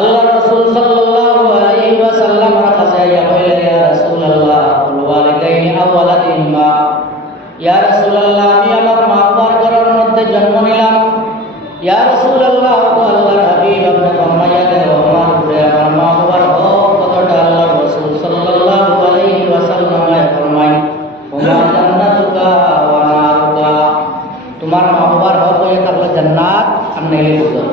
আল্লাহ রাসূল সাল্লাল্লাহু আলাইহি ওয়াসাল্লামের কাছে আইয়া কইলেন, ইয়া রাসূলুল্লাহ কুল ওয়ালিদাইনি আওয়ালাতিহিমা, ইয়া রাসূলুল্লাহ আমি আমার মা বাবার ঘরের মধ্যে জন্ম নিলাম। ইয়া রাসূলুল্লাহ ও আল্লাহর হাবিব আপনি ফরমাইয়া দেন আমার উপরে আমার মা বাবার হক কতটা। আল্লাহ রাসূল সাল্লাল্লাহু আলাইহি ওয়াসাল্লাম ফরমায়, হুমা জান্নাতুকা ওয়া নারুকা, তোমার মা বাবার হক হয়ে থাকলে জান্নাত আর নাইলে দুজক।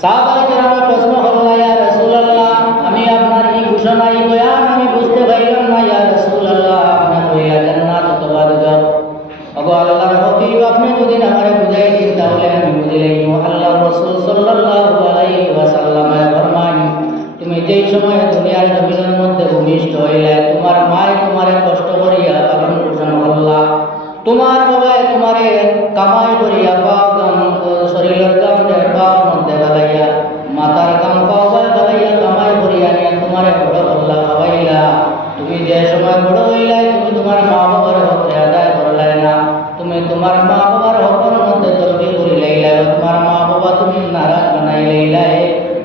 সাহাবায়ে কেরাম প্রশ্ন করল, ইয়া রাসূলুল্লাহ আমি আপনার এই ঘোষণা এই বয়ান আমি বুঝতে পারলাম না। ইয়া রাসূলুল্লাহ আপনি কইয়া জান্নাত অথবা দুজক। ওগো আল্লাহর হাবিব আপনি যদি আমারে বুঝাই দিন তাহলে আমি বুঝে লইব। আল্লাহ রাসূল সাল্লাল্লাহু আলাইহি ওয়াসাল্লাম ফরমান, তুমি যেই সময় দুনিয়ার জমিনের মধ্যে ভূমিষ্ঠ হইলে তোমার মায়ে তোমারে কষ্ট করিয়া পালন পোষণ করলা, তোমার বাবায় তোমারে কামাই করিয়া পাও গাম শরীরের গাম পাও মধ্যে গালাইয়া মাথার গাম পাও গালাইয়া কামাই করিয়া নিয়ে তোমারে বড় করলা খাওয়াইলা। তুমি যে সময় বড় হইলাই তুমি তোমার মা বাবার হক আদায় করলাই না, তুমি তোমার মা বাবার হকের মধ্যে চর্বি করে লাইলাই, তোমার মা বাবা তুমি নারাজ বানাই লাইলাই।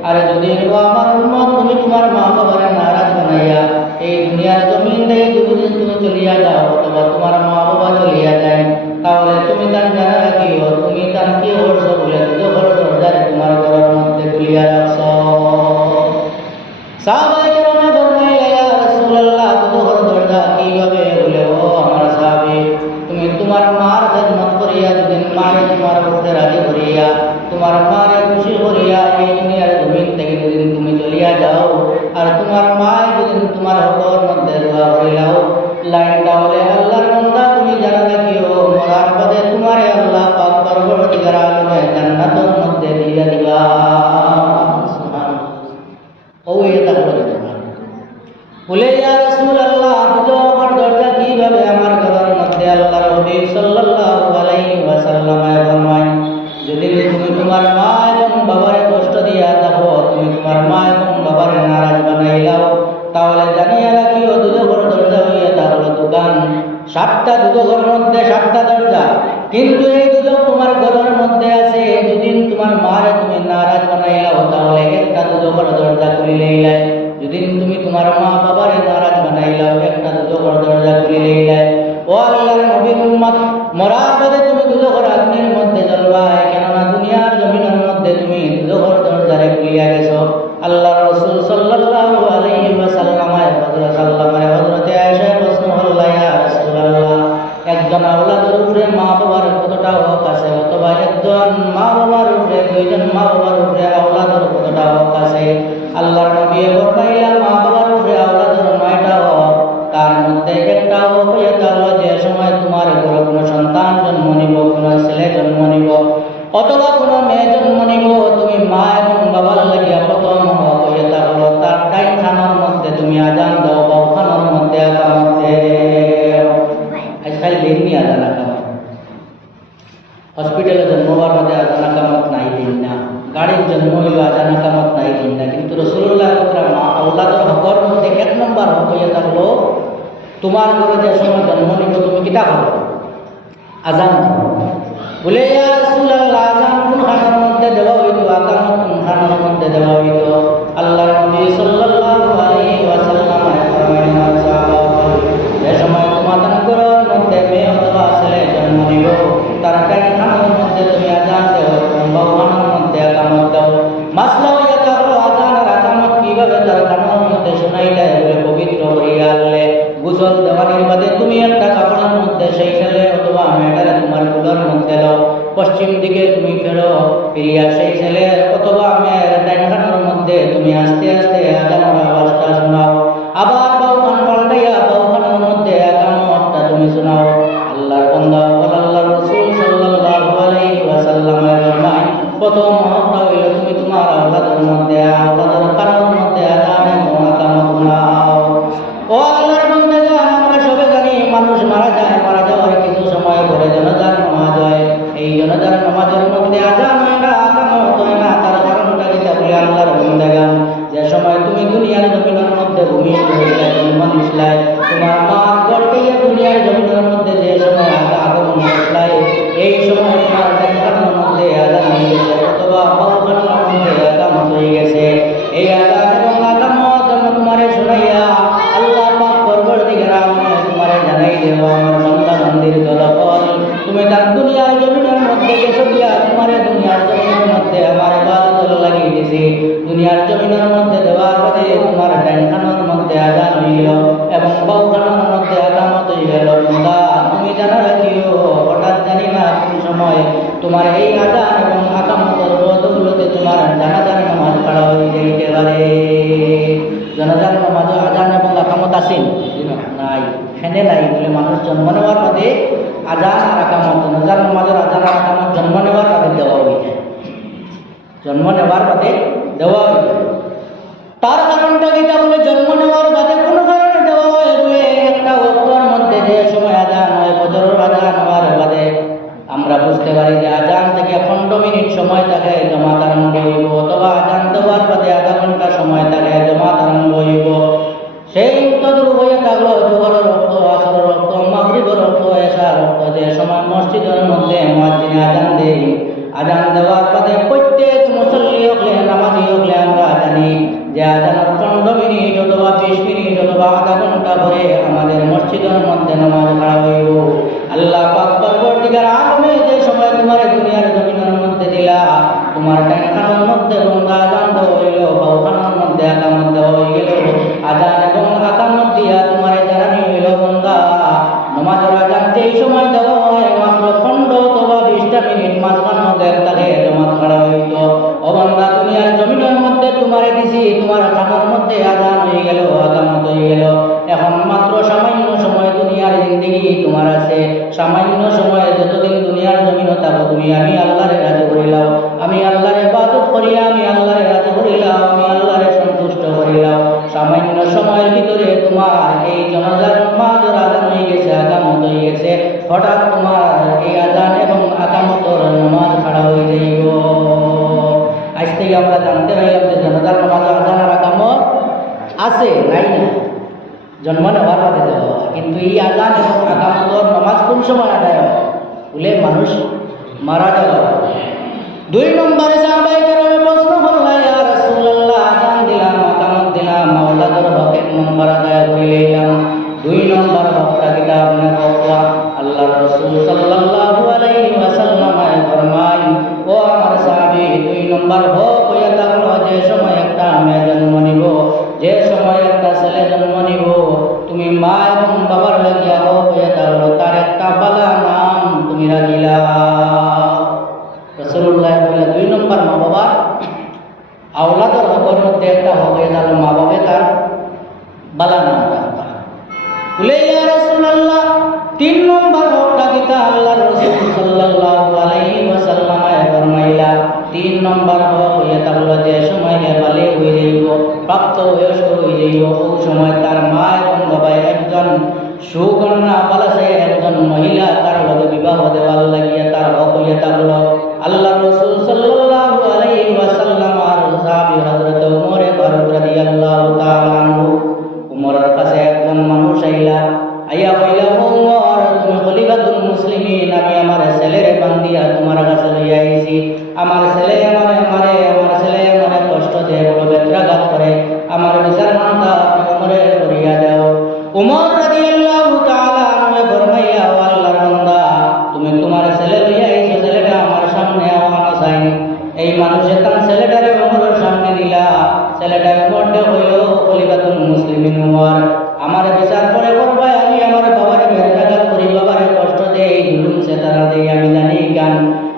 আর যদি আমার উম্মত তুমি তোমার মা বাবার নারাজ বানাইয়া এই দুনিয়ার জমিন থেকে দুদিন তুমি চলিয়া যাও অথবা তোমার মা বাবা চলিয়া যায়, তাহলে তুমি তার জানা রাখিও তুমি তার কি করছো বলে দুঃখর দরজারে তোমার ঘরের মধ্যে গুলিয়া রাখছ। সাহাবায়ে কেরাম ফরমাইলেন, ইয়া রাসূলুল্লাহ দুঃখর দরজা কিভাবে বলে? ও আমার সাহাবী, তুমি তোমার মার খেদমত করিয়া দুদিন মায়ে তোমার উপরে রাজি করিয়া তোমার মারে খুশি করিয়া এই দুনিয়ার জমিন থেকে দুদিন তুমি চলিয়া যাও, আর তোমার মায়ে দুদিন তোমার হকর মধ্যে দোয়া করিলাও। লাইনটা হলে আল্লাহর বান্দা তুমি জানা রাখিও মরার বাদে তোমারে আল্লাহ পাক পরবর্তীকার আলমে জান্নাতের মধ্যে দিয়া দিবা। ও এটা বলে বলে, ইয়া রাসূলুল্লাহ দুজকের দরজা কিভাবে আমার ঘরের মধ্যে? আল্লাহর হাবিব সাল্লাল্লাহু আলাইহি ওয়াসাল্লাম ফরমায়, যদি তুমি তোমার মা এবং বাবারে কষ্ট দিয়া থাকো, তুমি তোমার মা এবং বাবারে নারাজ বানাইলাও, তাহলে জানিয়া রাখিও দুজকের দরজা হইয়া থাকলো দোকান। 7টা দুজকের মধ্যে 7টা দরজা, কিন্তু এই দুজক তোমার ঘরের মধ্যে আছে। যদি তোমার মারে তুমি নারাজ বানাইলাও তাহলে একটা দুজকের দরজা খুলে লইলাই, যদি তুমি তোমার মা বাবারে নারাজ বানাইলাও একটা দুজকের দরজা খুলে লইলাই। ও আল্লাহর নবীর উম্মত, মরার বাদে তুমি দুজকের আগুনের মধ্যে জ্বলবা, কেননা দুনিয়ার জমিনের মধ্যে তুমি দুজকের দরজারে খুলিয়া গেছো। আল্লাহ রাসূল সাল্লাল্লাহু আলাইহি ওয়াসাল্লাম হযরতে আয়েশা প্রশ্ন হল, ইয়া রাসূলুল্লাহ একজন আওলাদের উপরে মা বাবার কতটা হক আছে, অথবা একজন মা বাবার উপরে দুইজন মা বাবার উপরে আওলাদের কতটা হক আছে? আল্লাহর নবী ফরমাইলেন, মা বাবার উপরে আওলাদের 9টা হক। তার মধ্যে একটা হক হয়ে গেল যে সময় তোমার ঘরে কোনো সন্তান জন্ম নিব, কোনো ছেলে জন্ম নিব অথবা কোনো মেয়ে জন্ম নিব, তুমি মা এবং বাবার লাগিয়া প্রথম হক হয়ে থাকলো তার ডাইন খানার মধ্যে তুমি আজান দাও, বাউ খানার মধ্যে আজান দেও। আজকাল দিনই আজান আকামত, হসপিটালে জন্মবার মধ্যে আজান আকামত নাই দিন না, গাড়ির জন্ম হইল আজান আকামত নাই দিন না। কিন্তু রাসূলুল্লাহ মা আওলাদের হকর মধ্যে 1 নম্বর হক হয়ে থাকলো তোমার ঘরে যে সময় জন্ম নিব তুমি কিতা করো? আজান বলে, ইয়া রাসূলুল্লাহ আজান কোন খানার মধ্যে দেওয়া হইল? আকামত কোন খানার মধ্যে দেওয়া হইল? আল্লাহর নবী সাল্লাল্লাহু আলাইহি ওয়াসাল্লাম ফরমাইলেন, সাহাবা যে সময় তোমাদের ঘরের মধ্যে মেয়ে অথবা ছেলে জন্ম নিব তার ডাইন খানার মধ্যে তুমি আজান দেও, বাউ খানার মধ্যে আকামত দাও। মাসলা হইয়া থাকলো আজান আর আকামত কিভাবে তার খানার মধ্যে শোনাইলে পবিত্র হইয়া আনলে গোসল দেওয়ানির বাদে তুমি একটা কাপড়ের মধ্যে সেই ছেলে অথবা মেয়েটারে তোমার কুলার মধ্যে দাও, পশ্চিম দিকে তুমি ফেরো, ফিরিয়া সেই ছেলে অথবা মেয়ের ডাইন খানার মধ্যে তুমি আস্তে আস্তে আজানের আওয়াজটা শোনাও, আবার বাউ খান পাল্টাইয়া বাউ খানার মধ্যে আকামতটা তুমি শোনাও। আল্লাহর বান্দা আল্লাহর রাসূল সাল্লাল্লাহু আলাইহি ওয়াসাল্লামের ফরমান, প্রথম হকটা হইল তুমি তোমার আওলাদের মধ্যে আওলাদের কানের মধ্যে আজান এবং আকামত শোনাও। ও আল্লাহর বান্দা, আমরা সবে জানি মানুষ মারা যায়, মারা যাওয়ার কিছু সময় পরে জানাজার নামাজ হয়। এই জানাজার নামাজের মধ্যে আজান হয় না, আকামত হয় না, দিছি দুনিয়ার জমিনের মধ্যে দেওয়ার পরে তোমার ডাইনখানোর মধ্যে আজান হইল এবং বাউখানোর মধ্যে আকামত হয়ে গেল। বান্দা তুমি জানা রাখিও হঠাৎ জানি না কোন সময় তোমার এই আজান এবং আকামতের বদৌলতে তোমার জানাজার নামাজ পড়া হয়ে যাইতে পারে। জানাজার নামাজ আজান এবং আকামত আছে নাই, এখানে নাই বলে মানুষ জন্ম নেওয়ার পথে আজান আর আকামত, জানাজার নামাজের আজান আর আকামত জন্ম নেওয়ার পথে দেওয়া হয়ে যায়, জন্ম নেওয়ার পথে দেওয়া হয়ে যায়। তার কারণটা কিটা বলে জন্ম নেওয়ার বাদে কোনো কারণে দেওয়া হয় বলে একটা ওয়াক্তের মধ্যে যে সময় আজান হয় ফজরের আজান হওয়ার বাদে আমরা বুঝতে পারি যে আজান থেকে 15 মিনিট সময় থাকে জামাত আরম্ভ হইব, অথবা আজান দেওয়ার বাদে আধা ঘন্টা সময় থাকে জামাত আরম্ভ হইব। সেই তদরূপ হয়ে থাকলো জোহরের রক্ত, আসরের রক্ত, মাগরিবের রক্ত, এশার রক্ত, যে সময় মসজিদের মধ্যে মুয়াজ্জিন আজান দেয়। আজান দেওয়ার বাদে প্রত্যেক মুসল্লি হলে নামাজি হলে আমরা জানি যে আজানের 15 মিনিট অথবা 20 মিনিট অথবা আধা ঘন্টা পরে আমাদের মসজিদের মধ্যে নামাজ পড়া হইব। আল্লাহ পাক পরবর্তীকার আলমে যে সময় তোমার দুনিয়ার জমিনের মধ্যে দিলা, তোমার ডাইনখানোর মধ্যে বান্দা আজান দেওয়া হইল, বাউখানোর মধ্যে আকামত দেওয়া হয়ে গেল। আজান এবং আকামত দিয়া তোমার জানানি হইল বান্দা নামাজের আজান যেই সময় দেওয়া হয় মাত্র 15 অথবা 20টা মিনিট মাঝখানে তাকে জমাত করা হইত। ও বান্দা দুনিয়ার জমিনের মধ্যে তোমার দিছি, তোমার খানার মধ্যে আজান হয়ে গেল, আকামত হয়ে গেল। এখন মাত্র সামান্য সময় দুনিয়ার জিন্দেগি তোমার আছে, সামান্য সময় যতদিন দুনিয়ার জমিন থাকো তুমি আমি আল্লাহরে রাজি করিলাম, আমি আল্লাহরে ইবাদত করিলাম, আমি আল্লাহরে রাজি করিলাম, আমি আল্লাহরে সন্তুষ্ট করিলাম। সামান্য সময়ের ভিতরে তোমার এই জানাজার নামাজের আজান হয়ে গেছে, আকামত হয়ে গেছে, হঠাৎ তোমার এই আজান এবং আকামতের নামাজ খাড়া হয়ে যাইব। আজ থেকে আমরা জানতে পারলাম যে জানাজার নামাজ আজান আর আকামত আছে নাই না, জন্ম নেওয়ার পথে দেওয়া হয়। কিন্তু এই আজান এবং আকামতের নামাজ কোন সময় আদায় হয় বলে মানুষ মারা যাওয়া। 2 নম্বরে সাহাবায়ে কেরাম প্রশ্ন করলেন, ইয়া রাসূলুল্লাহ আজান দিলাম আকামত দিলাম মাওলাদার হক 1 নম্বর আদায় করিলাম, 2 নম্বর হকটা কিটা আপনার হক? আল্লাহর রাসূল সাল্লাল্লাহু আলাইহি ওয়াসাল্লাম ফরমায়, ও আমার সাহাবী 2 নম্বর হক হইয়া থাকলো যে সময় একটা মেয়ে জন্ম নিব, যে সময় একটা ছেলে জন্ম নিব, তুমি মা এবং বাবার লাগিয়া হক হইয়া থাকলো তার একটা বালা নাম তুমি রাখিলা। রাসূলুল্লাহ বলে 2 নম্বর মা বাবার আওলাদের হকের মধ্যে একটা হক হয়ে থাকলো মা বাবা তার বালা নাম রাখা। বলে ইয়া রাসূলুল্লাহ 3 নম্বর হকটা কিটা? আল্লাহর রাসূল সাল্লাল্লাহু আলাইহি ওয়াসাল্লাম ফরমাইলা 3 নম্বর হক হইয়া থাকলো যে সময় বালে হয়ে যাইব, প্রাপ্ত বয়স্ক হয়ে যাইব, ওই সময় তার মা এবং বাবা একজন সুকন্যা বালাসে একজন মহিলা তার লগে বিবাহ দেওয়ার লাগিয়া তার হক হইয়া থাকলো। আল্লাহর রাসূল সাল্লাল্লাহু আলাইহি ওয়াসাল্লাম আর সাহাবী হযরত ওমর ফারুক রাদিয়াল্লাহু তাআলা আনহু, ওমরের কাছে একজন মানুষ আইয়া কইলা, ওমর তুমি খলিফাতুল মুসলিমিন, আমি আমার ছেলের বান্দিয়া তোমার কাছে লইয়া আইছি, আমার ছেলে আমারে মারে, আমার ছেলে আমারে কষ্ট দেয়, বড় বেত্রাঘাত করে, আমার বিচার মানতা আপনি ওমরে করিয়া দাও। ওমর রাদিয়াল্লাহু তাআলা আনহু ফরমাইয়া, ও আল্লাহর বান্দা তুমি তোমার ছেলে লইয়া আইছো, ছেলেটা আমার সামনে আওয়ানো চাই। এই মানুষে তার ছেলেটারে ওমরের সামনে দিলা, ছেলেটা ওমরকে কইল, খলিফাতুল মুসলিমিন ওমর আমার বিচার করে করবা, আমি আমার বাবারে বেত্রাঘাত করি, বাবারে কষ্ট দেই, জুলুম সেতারা দেই, আমি জানি গান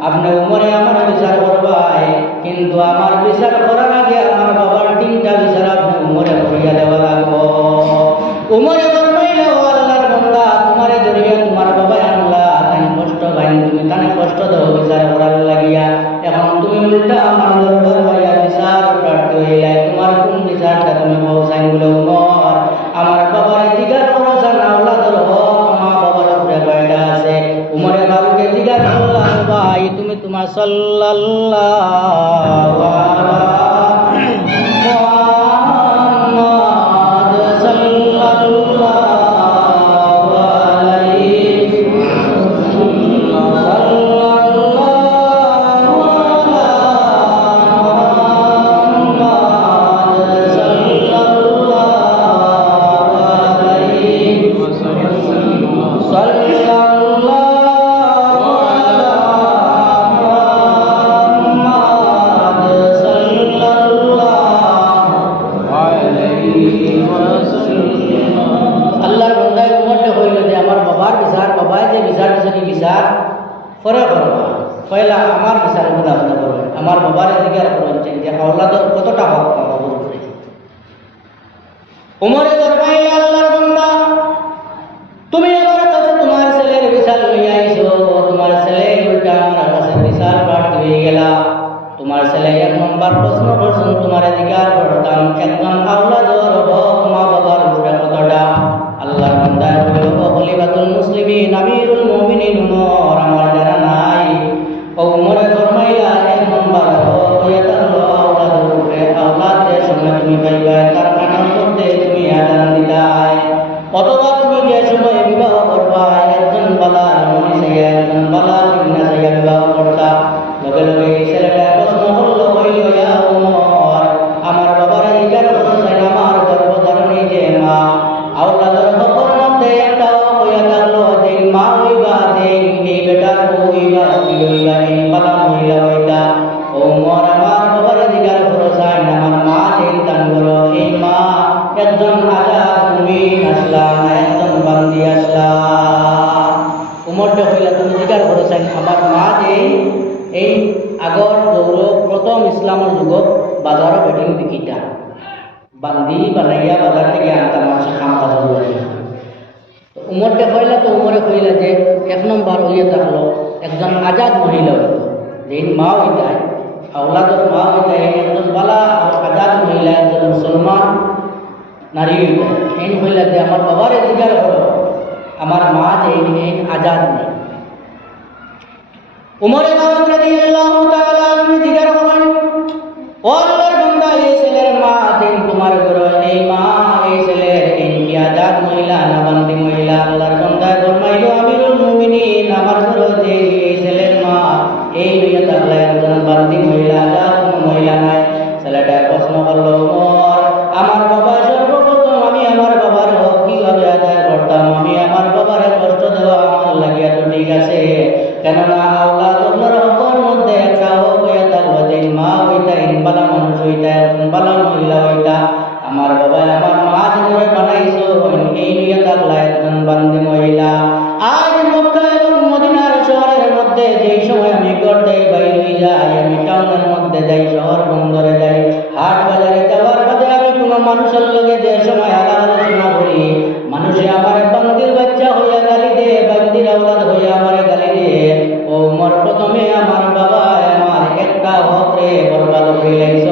আপনি উমরে আমার বিচার করবাই, কিন্তু আমার বিচার করার আগে আমার বাবার 3টা বিচার আপনি উমরে করিয়া দেওয়া লাগবো। উমরে ফরমাইলা, ও আল্লাহর বান্দা তোমারে জড়িয়ে তোমার বাবা আনলা, তাই কষ্ট ভাই তুমি তানে কষ্ট দাও বিচার করার লাগিয়া, এখন তুমি উল্টা আমার দরবার হইয়া বিচার প্রার্থী হইলা, তোমার কোন বিচারটা তুমি পৌঁছাই বলে উমর আমার বাবার জিজ্ঞাসা করছ না আওলাদের হক মা বাবার উপরে কয়টা আছে? উমরে বাবুকে জিজ্ঞাসা করলাম, ভাই তুমি তোমার সাল্লাল্লাহু 100টা হক কবুল করে। উমরে ফরমাইল আল্লাহর বান্দা তুমি আমার কাছে তোমার ছেলের বিচার লইয়া আইছো, তোমার ছেলে উল্টা আমার কাছে বিচার প্রার্থী হয়ে গেলা। তোমার ছেলে 1 নম্বর প্রশ্ন করছেন তোমার অধিকার করতাম একজন আওলাদর হক মা বাবার উপরে কতটা। আল্লাহর বান্দা বলল খলিফাতুল মুসলিমিন আমিরুল মুমিনিন উমর আমার জানা নাই। ও উমরে ফরমাইলা 1 নম্বর হক হইয়া তার আওলাদর উপরে, আওলাদ যে সময় তুমি পাইবা তার কানের মধ্যে তুমি আযান দিলাই, অথবা তুমি যে সময় বিবাহ করবা একজন বালা মনি সাইয়া একজন বালা কন্যা সাইয়া বিবাহ করতা, লগে লগে এই ছেলেটা প্রশ্ন করলো হইল ইয়া উমর আমার বাবার অধিকার করছেন আমার গর্ভধারণী যে মা, আওলাদের হকের মধ্যে একটা হইয়া থাকলো যে মা হইবা দেন এই বেটার বউ হইবা স্ত্রী হইবা এই বালা মহিলা হইতা। উমর আমার বাবার অধিকার করছেন আমার মা দেন তান করো, এই মা একজন আজাদ মুমিন আসলা না একজন বান্দি আসলা। উমরটা হইলা তুমি অধিকার করছেন আমার মা যে এই আগর গৌরব প্রথম ইসলামের যুগত বাজারও বেটিং বিকিতা বান্দি বানাইয়া বাজার থেকে আনতা মানুষের খাম কাজ হইয়া। তো উমরটা কইলা তো উমরে কইলা যে 1 নম্বর হইয়া থাকলো একজন আজাদ মহিলা হইত, যে মা হইতায় আওলাদর মা হইতায় একজন বালা আজাদ মহিলা একজন মুসলমান নারী হইতায়। এই হইলা যে আমার বাবার অধিকার হলো আমার মা যে এই আজাদ নেই। উমর ফারুক রাদিয়াল্লাহু তাআলা আনহু জিজ্ঞাসা করেন ও আল্লাহর বান্দা এই ছেলের মা দিন তোমার ঘরে এই মা এই ছেলের এই কি আজাদ মহিলা না বান্দি মহিলা? আল্লাহর বান্দা ফরমাইলো আমিরুল মুমিনিন আমার ঘরে যে এই ছেলের মা এই হইয়া থাকলে একজন বান্দি মহিলা আজাদ কোনো মহিলা নাই। ছেলেটা প্রশ্ন করলো উমর আমার বাবা সর্বপ্রথম আমি আমার বাবার হক কিভাবে আদায় করতাম? আমি আমার বাবার কষ্ট দেওয়া আমার লাগিয়া তো ঠিক আছে, কেননা আওলাদ আপনার হকের মধ্যে একটা হক হইয়া থাকলো যে মা হইতা বালা মানুষ হইতা একজন বালা মহিলা হইতা। আমার বাবা আমার মা যেমন বানাইছো এই হইয়া থাকলা একজন বান্দি মহিলা। আজ মক্কা এবং মদিনার শহরের মধ্যে যেই সময় আমি করতে বাইর হয়ে যাই, আমি টাউনের মধ্যে যাই, শহর বন্দরে যাই, হাট বাজারে যাওয়ার পথে আমি কোনো মানুষের লগে যে সময় আলাপ আলোচনা করি মানুষে আমার বান্দির বাচ্চা হইয়া গালি দে, বান্দির আওলাদ হইয়া আমার গালি দে। ও উমর প্রথমে আমার বাবা আমার একটা হকরে বরবাদ হইলাইছ,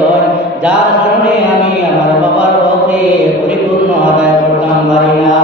যার কারণে আমি আমার বাবার হকরে পরিপূর্ণ আদায় করতাম পারি না।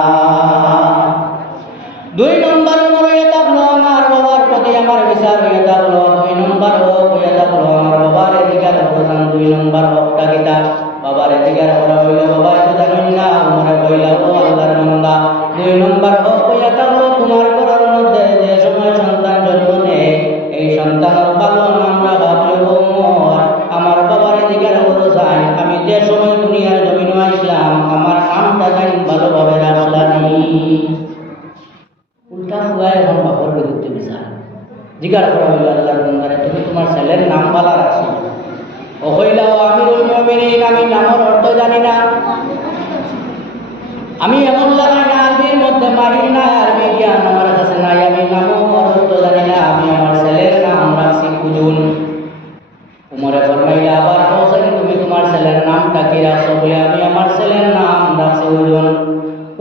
2 নম্বর হইয়া থাকলো আমার বাবার প্রতি আমার বিচার হইয়া থাকলো, 2 নম্বর হক হইয়া থাকলো আমার বাবার অধিকার করতাম। 2 নম্বর হকটা কিতা? বাবার অধিকার করা হইল বাবা তো জানেন না। উমরে কইলা ও আল্লাহর বান্দা 2 নম্বর হক হইয়া থাকলো তোমার ঘরের মধ্যে যে সময় সন্তান জন্ম নেয় এই সন্তানের পালন আমরা ভাবলে উমর আমার বাবার অধিকার হলো চাই আমি যে সময় দুনিয়ার জমিনে আসলাম আমার নামটা জানি ভালোভাবে রাখলানি। উল্টা হুয়া এখন বাবার বিরুদ্ধে বিচার জিজ্ঞাসা করা হইল আল্লাহর বান্দারে তুমি তোমার ছেলের নাম বালা রাখছো? ও হইল আমিরুল মুমিনিন আমি নামের অর্থ জানি না, আমি এমন জানি না আরবির মধ্যে মাহির না, আরবি জ্ঞান আমার কাছে নাই, আমি নামের অর্থ জানি না, আমি আমার ছেলের নাম রাখছি কুজুন। উমরে ফরমাইলা আবার হোসেন তুমি তোমার ছেলের নামটা কি রাখছো? বলে আমি আমার ছেলের নাম রাখছি উজুন।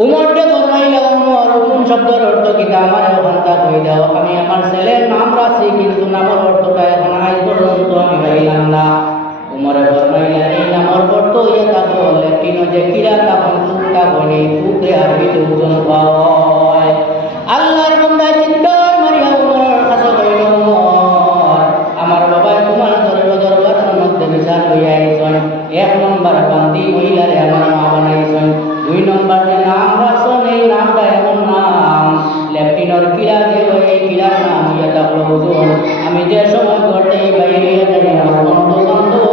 উমরকে ফরমাইলা উমর উজুন শব্দের অর্থ কিটা আমার ওখানটা কই দাও, আমি আমার ছেলের নাম রাখছি কিন্তু নামের অর্থটা এখন আজ পর্যন্ত আমি পাইলাম না। উমরে ফরমাইলা এই নামের অর্থ ইয়া থাকো লেকিন যে কিরা তখন সুখটা বনে সুখে আরবিতে ওজন হয়। আল্লাহর বান্দা চিৎকার মারিয়া উমর কাছে কইল উমর আমার বাবা তোমার দরবারের মধ্যে বিচার হইয়া আইছেন, 1 নম্বর বান্দি মহিলারে আমার মা বানাইছেন, 2 নম্বর যে নাম রাখছেন এই নামটা এমন নাম লেফটিনর কিরা যে ওই কিরার নাম হইয়া থাকলো ওজন। আমি যে সময় ঘটে বাইরে যাই আমার বন্ধু বান্ধব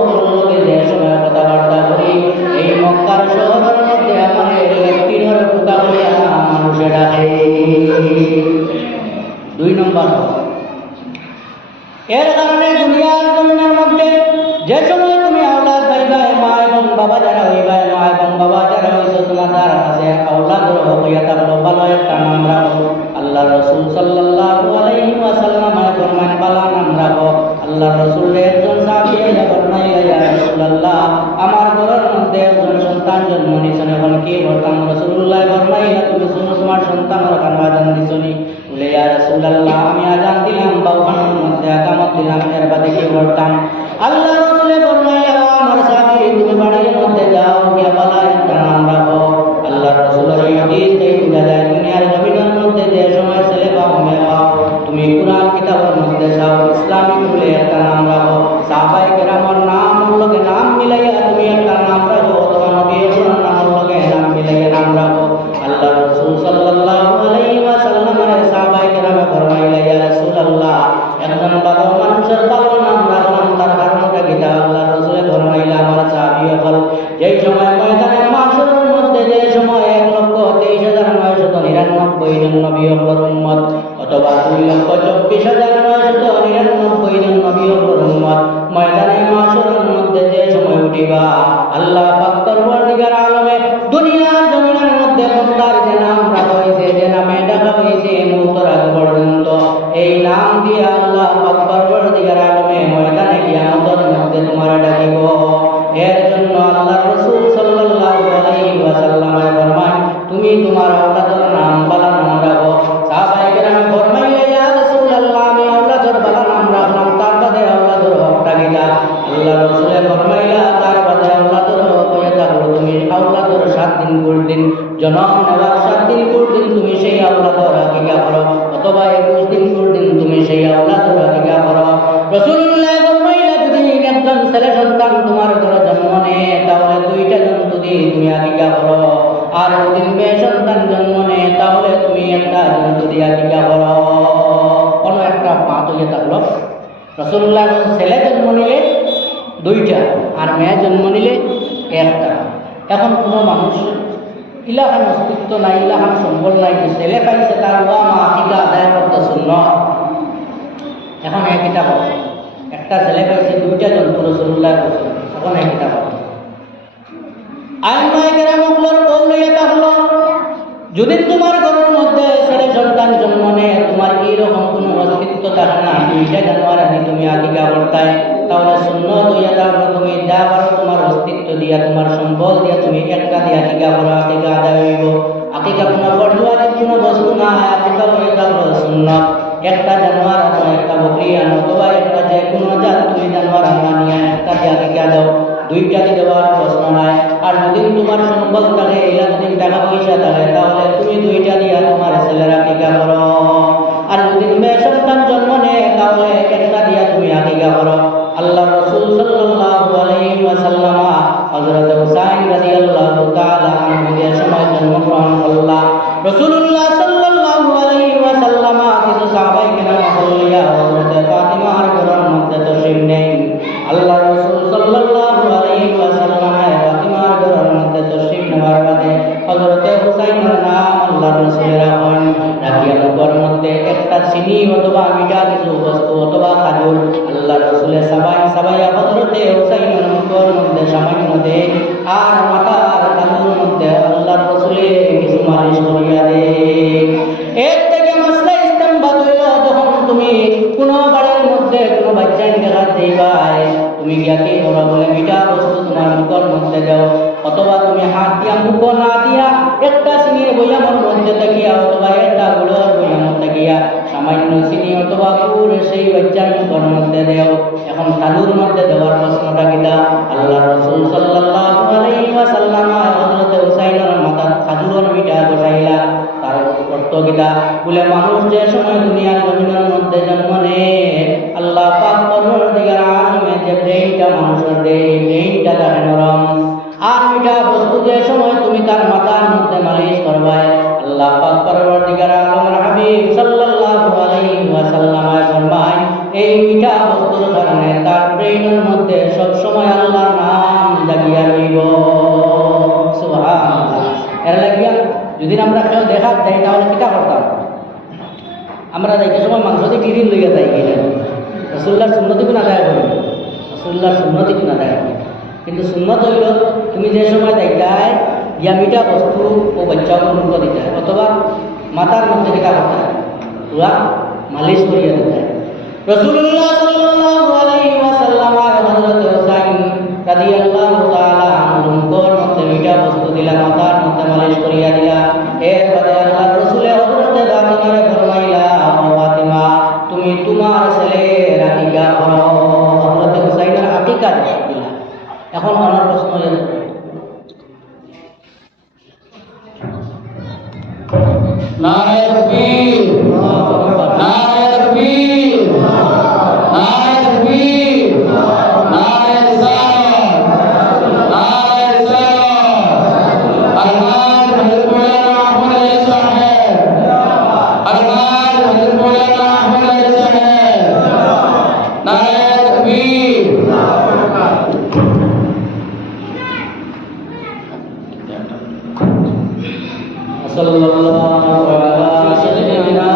যে সময় কথাবার্তা করি এই মক্কার শহরের মধ্যে আমার লেফটিনর পোকা হইয়া মানুষে ডাকে। 2 নম্বর এর কারণে দুনিয়ার জমিনের মধ্যে যে সময় তুমি আওলাদ পাইবা মা এবং বাবা যারা হইবা মা এবং বাবা যারা হইছো তোমার দ্বারা আছে আওলাদ হইয়া থাকলো ভালো একটা নাম রাখো। আল্লাহ রাসূল সাল্লাল্লাহু আলাইহি ওয়াসাল্লাম ফরমান ভালো নাম রাখো করতাম। আল্লাহ রাসূলে ফরমাইলেন, আমার সাহাবী তুমি বাড়ির মধ্যে যাও, গিয়া বালা একটা নাম রাখো। আল্লাহ রাসূলের এই হাদিস থেকে বোঝা যায় দুনিয়ার জমিনের মধ্যে যে সময় ছেলে পাও মেয়ে পাও, তুমি কুরআন কিতাবের মধ্যে যাও, ইসলামিক বলে একটা নাম রাখো। সাহাবায়ে কেরামের নাম লগে নাম মিলাইয়া তুমি একটা নাম রাখো, তোমার নবী রাসূলের নাম লগে নাম মিলাইয়া নাম রাখো। আল্লাহ রাসূল সাল্লাল্লাহু আলাইহি ওয়াসাল্লামের সাহাবায়ে কেরামে ফরমাইলেন, ইয়া রাসূলুল্লাহ, একজন ভালো মানুষের ভালো নাম রাখলাম, তার কারণটা কি? আল্লাহ রাসূলে ফরমাইলেন, আমার সাহাবী হল যেই সময় ময়দানে মাশরের মধ্যে যে সময় 1,23,999 জন নবী হল উম্মত, অথবা 2,24,999 জন নবী হল উম্মত ময়দানে মাশরের মধ্যে যে সময় উঠিবা, আল্লাহ পাক পরওয়ারদিগার আলমে দুনিয়ার জমিনের মধ্যে তোমার যে নাম রাখা হয়েছে, যে নামে ডাকা হয়েছে মৌতের আগ পর্যন্ত, এই নাম দিয়ে আল্লাহ পাক পরওয়ারদিগার আলমে ময়দানে কিয়ামতের মধ্যে তোমার ডাকিব। এর জন্য আল্লাহ রাসূল সাল্লাল্লাহু আলাইহি ওয়াসাল্লাম ফরমান, তুমি তোমার আওলাদের নাম বালা নাম রাখো। সাহাবায়ে কেরাম ফরমাইলেন, ইয়া রাসূলুল্লাহ, আমি আওলাদের বালা নাম রাখলাম, তার বাদে আওলাদের হকটা কিনা? আল্লাহ রাসূলে ফরমাইলেন, তার বাদে আওলাদের হক হয়ে থাকলো তুমি আওলাদের 7 দিন পর দিন জন্ম নেওয়ার 7 দিন পর দিন তুমি সেই আওলাদের হাকিকা করো, অথবা 21 দিন পর দিন তুমি সেই আওলাদের হাকিকা করো। রাসূলুল্লাহ ফরমাইলেন, যদি একজন ছেলে সন্তান তোমার ঘরে জন্ম নেয়, তাহলে 2টা জন্তু দিয়ে তুমি হাকিকা করো, আর যদি মেয়ে সন্তান জন্ম নেয়, তাহলে তুমি একটা জন্তু দিয়ে হাকিকা করো। কোনো একটা পাঁচ হয়ে থাকলো। রাসূলুল্লাহ ছেলে জন্ম নিলে 2টা, আর মেয়ে জন্ম নিলে 1টা। এখন কোনো মানুষ ইলাহান অস্তিত্ব নাই, ইলাহান সম্বল নাই, ছেলে পাইছে, তার বাবা মা আকিকা আদায় করতে শূন্য। এখন একইটা হবে, একটা ছেলে পাইছে, 2টা জন্তু রাসূলুল্লাহ করছে, এখন একইটা হবে। আইমায়ে কেরামগুলোর কওল এটা হলো, যদি তোমার ঘরের মধ্যে ছেলে সন্তান জন্ম নেয়, তোমার এইরকম কোনো অস্তিত্ব থাকে না, 2টা জানোয়ার আনি তুমি আকিকা করতায়, তাহলে সুন্নত হইয়া থাকলে তুমি যা পারো তোমার অস্তিত্ব দিয়া, তোমার সম্বল দিয়া তুমি একটা দিয়ে আকিকা করো, আকিকা আদায় হইব। আকিকা কোনো পর্যায়ের কোনো বস্তু না, আকিকা হয়ে থাকলো সুন্নত। একটা জানোয়ার আনো, একটা বকরি আনো, অথবা একটা যে কোনো জাত তুমি জানোয়ার আনা নিয়ে একটা দিয়ে আকিকা দাও, 2টাকে দেওয়ার প্রশ্ন নাই। আর যদি তোমার সম্বল থাকে, এরা যদি টাকা পয়সা থাকে, তাহলে তুমি 2টা দিয়া তোমার ছেলের আকিকা করো। আর যদি মেয়ে সন্তান জন্ম নেয়, তাহলে একটা দিয়া তুমি আকিকা করো। আল্লাহ রাসূল সাল্লাল্লাহু আলাইহি ওয়াসাল্লাম হযরত হুসাইন রাদিয়াল্লাহু তাআলা আনহু এর সময় জন্মগ্রহণ করলেন। রাসূলুল্লাহ সাল্লাল্লাহু আলাইহি ওয়াসাল্লাম কিছু সাহাবায়ে কেরাম বললেন, হযরত ফাতিমার ঘরের মধ্যে তশরিফ নেন। আল্লাহ রাসূল সাল্লাল্লাহু আলাইহি ওয়াসাল্লাম ফাতিমার ঘরের মধ্যে তশরিফ নেওয়ার বাদে হযরত হুসাইনের নাম আল্লাহ রাসূলের রাখেন, রাখিয়া ঘরের মধ্যে একটা চিনি অথবা মিঠা কিছু বস্তু অথবা খাজুর আল্লাহ রাসূলের সাবাইয়া হযরত হুসাইনের মুখের মধ্যে সামান্য দেয়, আর মাথার কাঁধের মধ্যে আল্লাহ রাসূলে কিছু মালিশ করিয়া দেয়। এর থেকে মাসলা ইস্তেমবাদ হইল, যখন তুমি কোনো বাড়ির মধ্যে কোনো বাচ্চা দেখা দেবাই, তুমি গিয়া কি করো বলে মিঠা বস্তু তোমার মুখের মধ্যে দাও, অথবা তুমি হাত দিয়া মুখ না দিয়া একটা চিনির বইয়ামের মধ্যে থাকিয়া, অথবা একটা গুড়ের বইয়ামের থাকিয়া সামান্য চিনি অথবা গুড় সেই বাচ্চার মুখের মধ্যে দেও। এখন তালুর মধ্যে দেওয়ার প্রশ্নটা কিনা? আল্লাহ রাসূল সাল্লাল্লাহু আলাইহি ওয়াসাল্লাম হযরত হুসাইনের মাথার খাজুরের মিঠা বসাইলা। তার অর্থ কিনা বলে, মানুষ যে সময় দুনিয়ার জমিনের মধ্যে জন্ম নেয়, আল্লাহ পাক পরওয়ারদিগার আলমে যে ব্রেইনটা মানুষের দেয়, ব্রেইনটা তার নরম, আর মিঠা বস্তু যে সময় তুমি তার মাথার মধ্যে মালিশ করবাই, আল্লাহ পাক পরওয়ারদিগার আলমের হাবিব সাল্লাল্লাহু আলাইহি ওয়াসাল্লাম ফরমায়, এই মিঠা বস্তুর কারণে তার ব্রেইনের মধ্যে সব সময় আল্লাহর নাম জাগিয়া রইব। সুবহানাল্লাহ। এর লাগিয়া যদি আমরা কেউ দেখা যাই, তাহলে কিটা করতাম? আমরা যাইতে সময় মাংস দিয়ে গিরিন লইয়া যাই, কিনা রাসূলুল্লাহর সুন্নতি গুণ আদায় করি, রাসূলুল্লাহর সুন্নতি গুণ আদায় করি। কিন্তু সুন্নত হইল তুমি যে সময় দেখায় ইয়া মিঠা বস্তু ও বাচ্চাকে মুখ দিতে হয়, অথবা মাথার মধ্যে কিটা করতে হয়, পুরা মালিশ করিয়া দিতে হয়। রাসূলুল্লাহ সাল্লাল্লাহু আলাইহি ওয়াসাল্লাম হযরত হুসাইন রাদিয়াল্লাহু তাআলা আনহু মুখের মধ্যে মিঠা বস্তু দিলা, মাথার মধ্যে মালিশ করিয়া দিলা। এরপরে আল্লাহ রাসূল হযরত ফাতিমারে ফরমাইলা, ও ফাতিমা, তুমি তোমার ছেলের আকিকা করো। সাল্লাল্লাহু আলা সাইয়্যিদিনা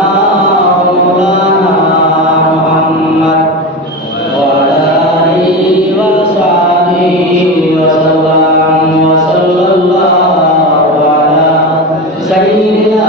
মাওলানা মুহাম্মদ ওয়া আলা আলিহি ওয়া সাহবিহি ওয়া সাল্লাম ওয়া সাল্লাল্লাহু আলা সাইয়্যিদিনা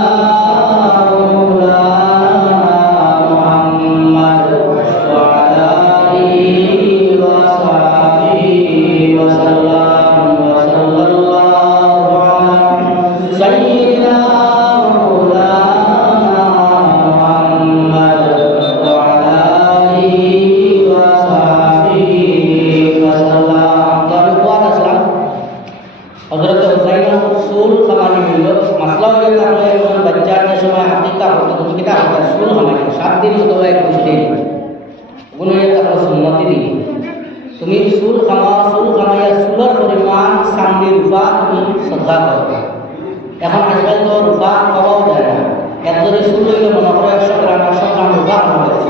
তুমি সুল খামাইয়া সুলের পরিমাণ চান্দি রূপা তুমি শ্রদ্ধা করবে। এখন আজকাল তো রূপা পাওয়াও যায় না। একজনে সুল হইলে মনে করো 100 গ্রাম রূপা হয়েছে,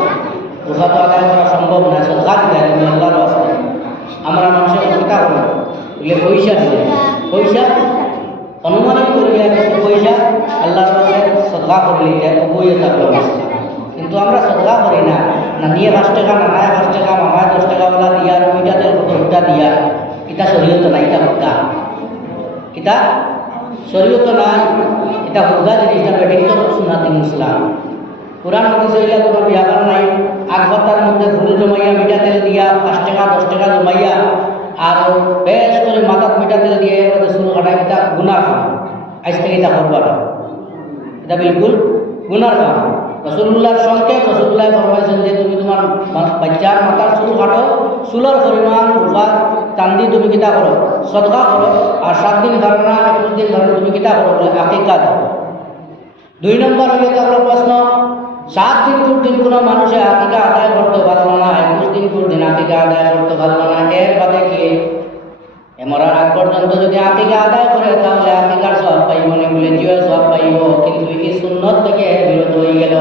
রূপা তো আদায় করা সম্ভব না, শ্রদ্ধা দিলে তুমি আল্লাহর রাস্তায়। আমরা মানুষের চিন্তা করি বলে পয়সা দিলে পয়সা অনুমানিত করিয়া কিছু পয়সা আল্লাহর রাস্তায় শ্রদ্ধা করলে বইয়ে থাকলো অবস্থা। কিন্তু আমরা শ্রদ্ধা করি না, না নিয়ে 5 টাকা না 5 টাকা মামায় 10 টাকাওয়ালা দিয়া রুইটা তেল কতটা দিয়া, এটা শরীয়ত নাই, এটা হুদা, এটা শরীয়ত নাই, এটা হুদা জিনিসটা ব্যতীত সুন্নাতুল ইসলাম। কোরআন হাদিস হইলে কোনো ব্যাপার নাই। আগবতার মধ্যে ভুল জমাইয়া মিঠা তেল দিয়া 5 টাকা 10 টাকা জমাইয়া আর বেশ করে মাথাত মিঠা তেল দিয়ে এর মধ্যে শুরু কাটায়, এটা গুনাহ কাম। আজ থেকে এটা করবা না, এটা বিলকুল গুনার কাম। রাসূলুল্লাহর সংক্ষেপ রাসূলুল্লাহ ফরমাইছেন যে তুমি তোমার বাচ্চার মাথার চুল কাটো, চুলের পরিমাণ রূপা চান্দি তুমি কিতা করো, সদকা করো, আর 7 দিন ধারণা 21 দিন ধারণা তুমি কিতা করো, বলে আকিকা দাও। 2 নম্বর হইলে তাহলে প্রশ্ন, 7 দিন পর দিন কোনো মানুষে আকিকা আদায় করতে পারলো না, 21 দিন পর দিন আকিকা আদায় করতে পারলো না, এর বাদে কি মরার আগ পর্যন্ত যদি আকিকা আদায় করে তাহলে আকিকার সওয়াব পাইব, মনে বলে জিও সওয়াব পাইব, কিন্তু এই সুন্নত থেকে বিরত হয়ে গেল।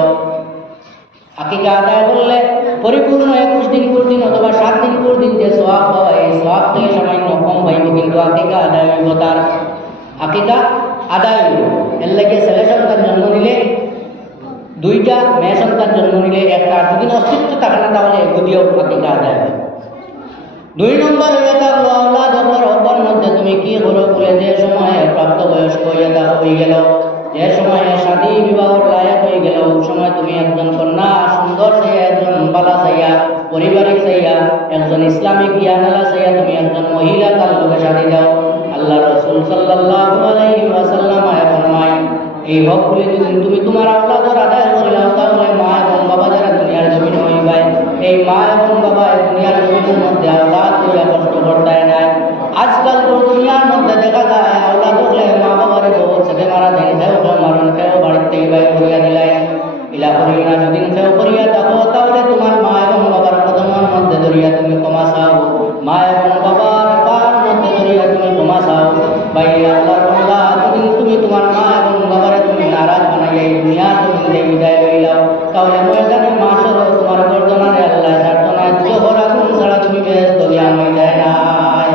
আকিকা আদায় করলে পরিপূর্ণ 21 দিন পর দিন অথবা 7 দিন পর দিন যে সওয়াব পাওয়া, এই সওয়াব থেকে সামান্য কম পাইব, কিন্তু আকিকা আদায় হইব, তার আকিকা আদায় হইব। এর লাগে ছেলে সন্তান জন্ম নিলে 2টা, মেয়ে সন্তান জন্ম নিলে 1টা, যদি অস্তিত্ব থাকে না তাহলে এগুলিও আকিকা আদায় হয়। 2 নম্বর হয়ে থাকলো আওলাদ হবার মধ্যে তুমি কি করো বলে, যে সময়ে প্রাপ্তবয়স্ক হয়ে গেল, যে সময়ে শাদী বিবাহর লায়ক হয়ে গেল, ওই সময় তুমি একজন কন্যা সুন্দর চাইয়া, একজন বালা চাইয়া, পারিবারিক চাইয়া, একজন ইসলামিক জ্ঞানালা চাইয়া তুমি একজন মহিলা তার লোকে শাদী দাও। আল্লাহ রাসূল সাল্লাল্লাহু আলাইহি ওয়াসাল্লাম ফরমায়, এই হকগুলি যদি তুমি তোমার আওলাদর আদায় করিলাও তাহলে মা এবং বাবা যারা দুনিয়ার জমিনে হইবাই, এই মা এবং বাবা দুনিয়ার জমিনের মধ্যে আওলাদ হইয়া কষ্ট করতে নাই। আজকাল তো দুনিয়ার মধ্যে দেখা যায় আওলাদ হলে মা বাবারে বহু ছেলে মারা দেন, কেউ মারণ, কেউ বাড়ির থেকে বাইর করিয়া দিলাই, ইলা করিও না। যদি কেউ করিয়া থাকো তাহলে তোমার মা এবং বাবার কদমের মধ্যে ধরিয়া তুমি ক্ষমা চাও, মা এবং বাবার পার মধ্যে ধরিয়া তুমি ক্ষমা চাও। ভাই আল্লাহর বান্দা, যদি তুমি তোমার মা এবং বাবারে তুমি নারাজ বানাইয়া এই দুনিয়া তুমি বিদায় লইলাও, তাহলে ময়দানে মাসর তোমার গর্দনারে আল্লাহ ছাড়তো না, জোহর আগুন ছাড়া তুমি বেশ দলিয়া হয়ে যায় নাই।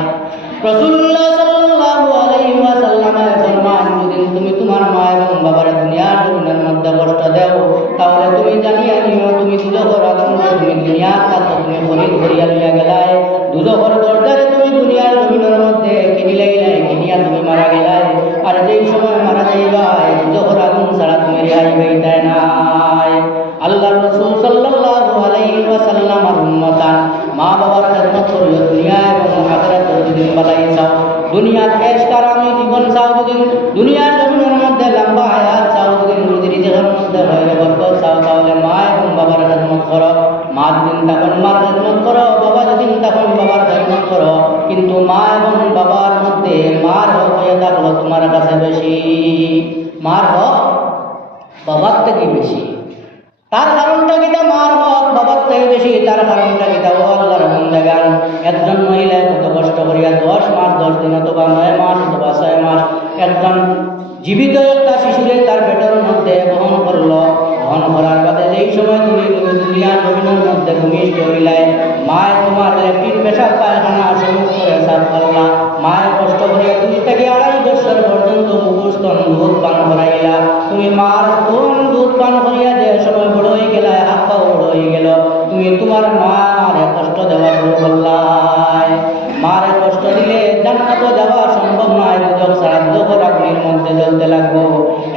রাসূলুল্লাহ সাল্লাল্লাহু আলাইহি ওয়াসাল্লাম ফরমান, যদি তুমি তোমার মা এবং বাবারে দুনিয়ার জমিনের মধ্যে কষ্ট দাও তাহলে তুমি জানিয়া নিও তুমি দুজোহর আগুন তুমি দুনিয়ার কাছে তুমি খরিদ করিয়া লইয়া গেলাই, দুজোহর দরজারে তুমি দুনিয়ার জমিনের মধ্যে কিনিলাইলাই, কিনিয়া তুমি মারা গেলাই, আর যেই সময় মারা যাইবাই দুজোহর আগুন ছাড়া তুমি রেহাই পাইতে নাই। আল্লাহর রাসূল সাল্লাল্লাহু আলাইহি ওয়াসাল্লাম উম্মতান, মা বাবার খেদমত করিও, দুনিয়া এবং আখিরাতে যদি বালাই চাও, দুনিয়ার এশকার আমি জীবন চাও, যদি দুনিয়ার জমিনের মধ্যে লম্বা হায়াত চাও, যদি রুজির রিজিকের মধ্যে রয়ে বরকত চাও, তাহলে মা এবং বাবার খেদমত করো। মা যদি তখন মার খেদমত করো, বাবা যদি তখন বাবার খেদমত করো, কিন্তু মা এবং বাবার মধ্যে মার হক হয়ে থাকলো তোমার কাছে বেশি, মার হক বাবার থেকে বেশি। তার কারণটা কিটা, মার হক বাবার থেকে বেশি, তার কারণটা কিটা, ও আল্লাহর বান্দাগান, একজন মহিলা কত কষ্ট করিয়া 10 মাস 10 দিন অথবা 9 মাস অথবা 6 মাস একজন জীবিত একটা শিশুরে তার পেটের মধ্যে বহন করলো, বহন করার বাদে যেই সময় তুমি দুনিয়ার জমিনের মধ্যে ভূমিষ্ঠ হইলাই, মায় তোমার ল্যাট্রিন পেশাব পায়খানা সমস্ত করে সাফ করলা, মায়ের কষ্ট করিয়া 2 থেকে 2.5 বছর পর্যন্ত মুখস্থ দুধ পান করাইলা, তুমি মার কোন দুধ পান করিয়া যে সময় বড় হয়ে গেল, হাত পা বড় হয়ে গেল, তুমি তোমার মারে কষ্ট দেওয়া শুরু করলাই। মারে কষ্ট দিলে জান্নাতে যাওয়া সম্ভব নয়, দুজক ছাড়া দুজক আগুনের মধ্যে জ্বলতে লাগবো।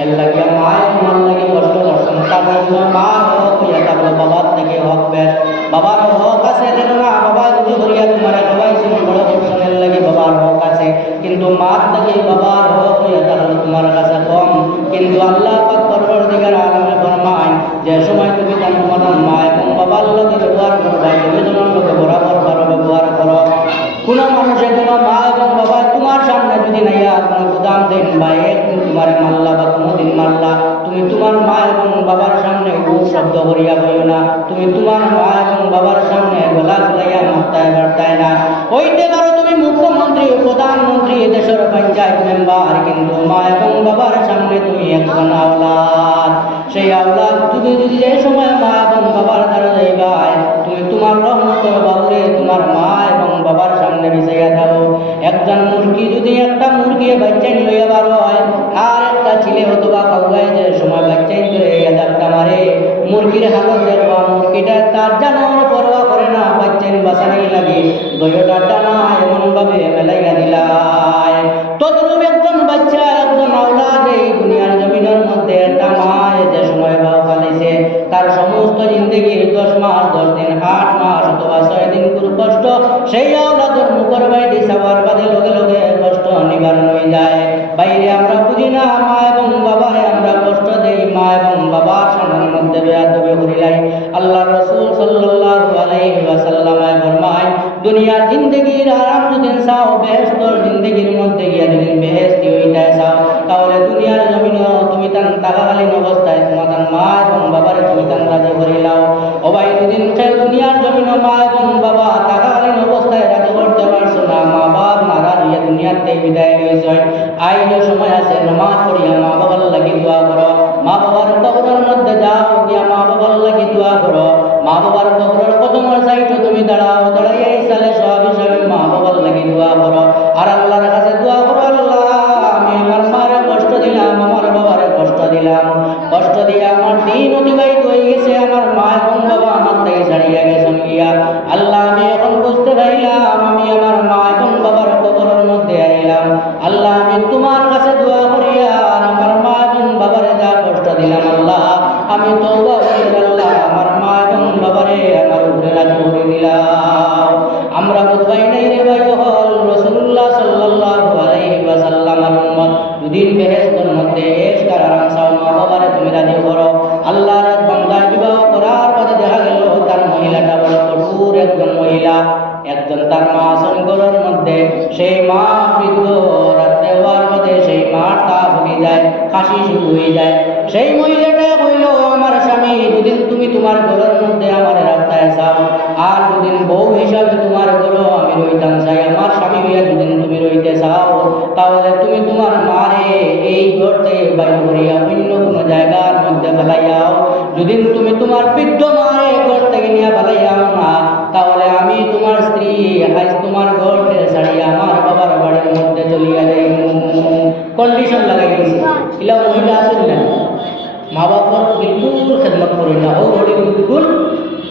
এর লাগিয়া মায়ের মন লাগে কষ্ট করছেন, তার জন্য মা হক হইয়া থাকলো, বাবার থেকে হক বেশ। বাবার হক আছে দেখো না, বাবা যদি করিয়া তোমার সবাই শুনে বড় করছেন, এর লাগে বাবার হক আছে, কিন্তু মার থেকে বাবার হক হইয়া থাকলো তোমার কাছে কম। কিন্তু আল্লাহ পাক পরবর্তীকার আলমে ফরমায়, যে সময় তুমি তোমার মা এবং বাবার লোকে ব্যবহার করবা, দুজনের লোকে বরাবর ব্যবহার করো। কোন মানুষের কোনো মা এবং বাবা তোমার সামনে যদি নাইয়া কোনো গুদাম দেন বা একদিন তোমার মাল্লা বা কোনোদিন মাল্লা, তুমি তোমার মা এবং বাবার সামনে খুব শব্দ করিয়া বলো না। তুমি তোমার মা এবং বাবার সামনে গলা গলাইয়া মাত্তায় বার্তায় না। হইতে পারো তুমি মুখ্যমন্ত্রী, প্রধানমন্ত্রী, দেশের পঞ্চায়েত মেম্বার, কিন্তু মা এবং বাবার সামনে তুমি একজন আওলাদ। সেই আওলাদ তুমি যদি যে সময় মা এবং বাবার দ্বারা যাইবাই, তুমি তোমার রহমতের বাবুরে তোমার মা এবং বাবার সামনে বিছাইয়া দাও। একজন মুরগি যদি একটা মুরগি বাচ্চাই লইয়া বার হয়, আর একটা ছেলে অথবা কাউগায় যে সময় বাচ্চাই ধরে একটা মারে, মুরগির হালত দেখবা, মুরগিটা তার জানোয়ার পরোয়া করে না, বাচ্চাই বাঁচানোই লাগে, দইটা টানা এমন ভাবে মেলাইয়া দিলায়। তদ্রূপ একজন বাচ্চা, একজন আওলাদ এই দুনিয়ার জমিনের মধ্যে একটা মায় যে সময় ভাও ফালাইছে, তার সমস্ত জিন্দগির 10 মাস 10 দিন 8 মাস অথবা 6 দিন খুব কষ্ট সেই আওলাদের মুখর বাইরে সবার বাদে লগে লগে কষ্ট নিবারণ হয়ে যায়। বাইরে আমরা বুঝি না, মা এবং বাবারে আমরা কষ্ট দেই, মা এবং বাবার সামনের মধ্যে বেয়াদবি করিলাই। আল্লাহ রাসূল সাল্লাল্লাহু আলাইহি ওয়াসাল্লাম ফরমায়, দুনিয়ার জিন্দগির আরাম যদি চাও, বেহেশতের জিন্দগির মধ্যে গিয়া যদি বেহেশতি হইতে চাও, তাহলে দুনিয়ার জমিনে তুমি তান টাকাকালীন অবস্থায় তোমার মা এবং বাবার তুমি তান রাজি করিলাও। ও ভাই, দুদিন দুনিয়ার জমিনে মা এবং বাবা টাকাকালীন অবস্থায় রাজি করতে পারছো না, মা বাপ নারাজ হইয়া দুনিয়ার থেকে বিদায় লইছ, আইনের সময় আছে নামাজ পড়িয়া মা বাবার লাগি দোয়া করো। মা বাবার কবরের মধ্যে যাও, গিয়া মা বাবার লাগি দোয়া করো। মা বাবার কবরের কদমের সাইডে তুমি দাঁড়াও, দাঁড়াইয়া ইসালে সব হিসাবে মা বাবার লাগি দোয়া করো। আর আল্লাহর কাছে দোয়া করো, আল্লাহ আমি আমার মারে কষ্ট দিলাম, আমার বাবারে কষ্ট দিলাম, কষ্ট দিয়ে আমার দিন অতিবাহিত হয়ে গেছে, আমার মা এবং বাবা আমার থেকে ছাড়িয়ে গেছেন গিয়া। আল্লাহ আমি এখন বুঝতে পারলাম, আমি আমার মা এবং বাবার কবরের মধ্যে আইলাম। আল্লাহ আমি তোমার কাছে দোয়া করিয়া আমার মা এবং বাবারে যা কষ্ট দিলাম, আল্লাহ আমি তওবা করি, আল্লাহ আমার মা এবং বাবারে আমার উপরে রাজি করে দিলাম। আমরা বুঝবাই নাই রে ভাই, হল রাসূলুল্লাহ সাল্লাল্লাহু আলাইহি ওয়াসাল্লামের উম্মত দুদিন বেহেশতের মধ্যে এশকার আরাম চাও, মা বাবারে তুমি রাজি করো। আল্লাহর এক বান্দা বিবাহ করার পরে দেখা গেল তার মহিলাটা বড় কঠোর একজন মহিলা, একজন তার মা আসন ঘরের মধ্যে, সেই মা বৃদ্ধ, রাত্রে হওয়ার মধ্যে সেই মার তা ভুগে যায়, কাশি শুরু হয়ে যায়। সেই মহিলাটা কইল, আমার স্বামী দুদিন তুমি তোমার ঘরের মধ্যে আমার রাস্তায় চাও, আর দুদিন বউ হিসাবে তোমার ঘর আমি রইতাম চাই, আমার স্বামী হইয়া দুদিন তুমি রইতে চাও, তাহলে তুমি তোমার মারে এই ঘর থেকে বাইর করিয়া অন্য কোনো জায়গার মধ্যে ফেলাইয়াও। যদি তুমি তোমার বৃদ্ধ মারে ঘর থেকে নিয়ে ফেলাইয়াও না, তাহলে আমি তোমার স্ত্রী আজ তোমার ঘর থেকে ছাড়িয়ে আমার বাবার বাড়ির মধ্যে চলিয়া যাই। কন্ডিশন লাগাই দিয়েছে, এলা মহিলা আসেন না, মা বাবার বিলকুল খেদমত করি না, ও ঘরে বিলকুল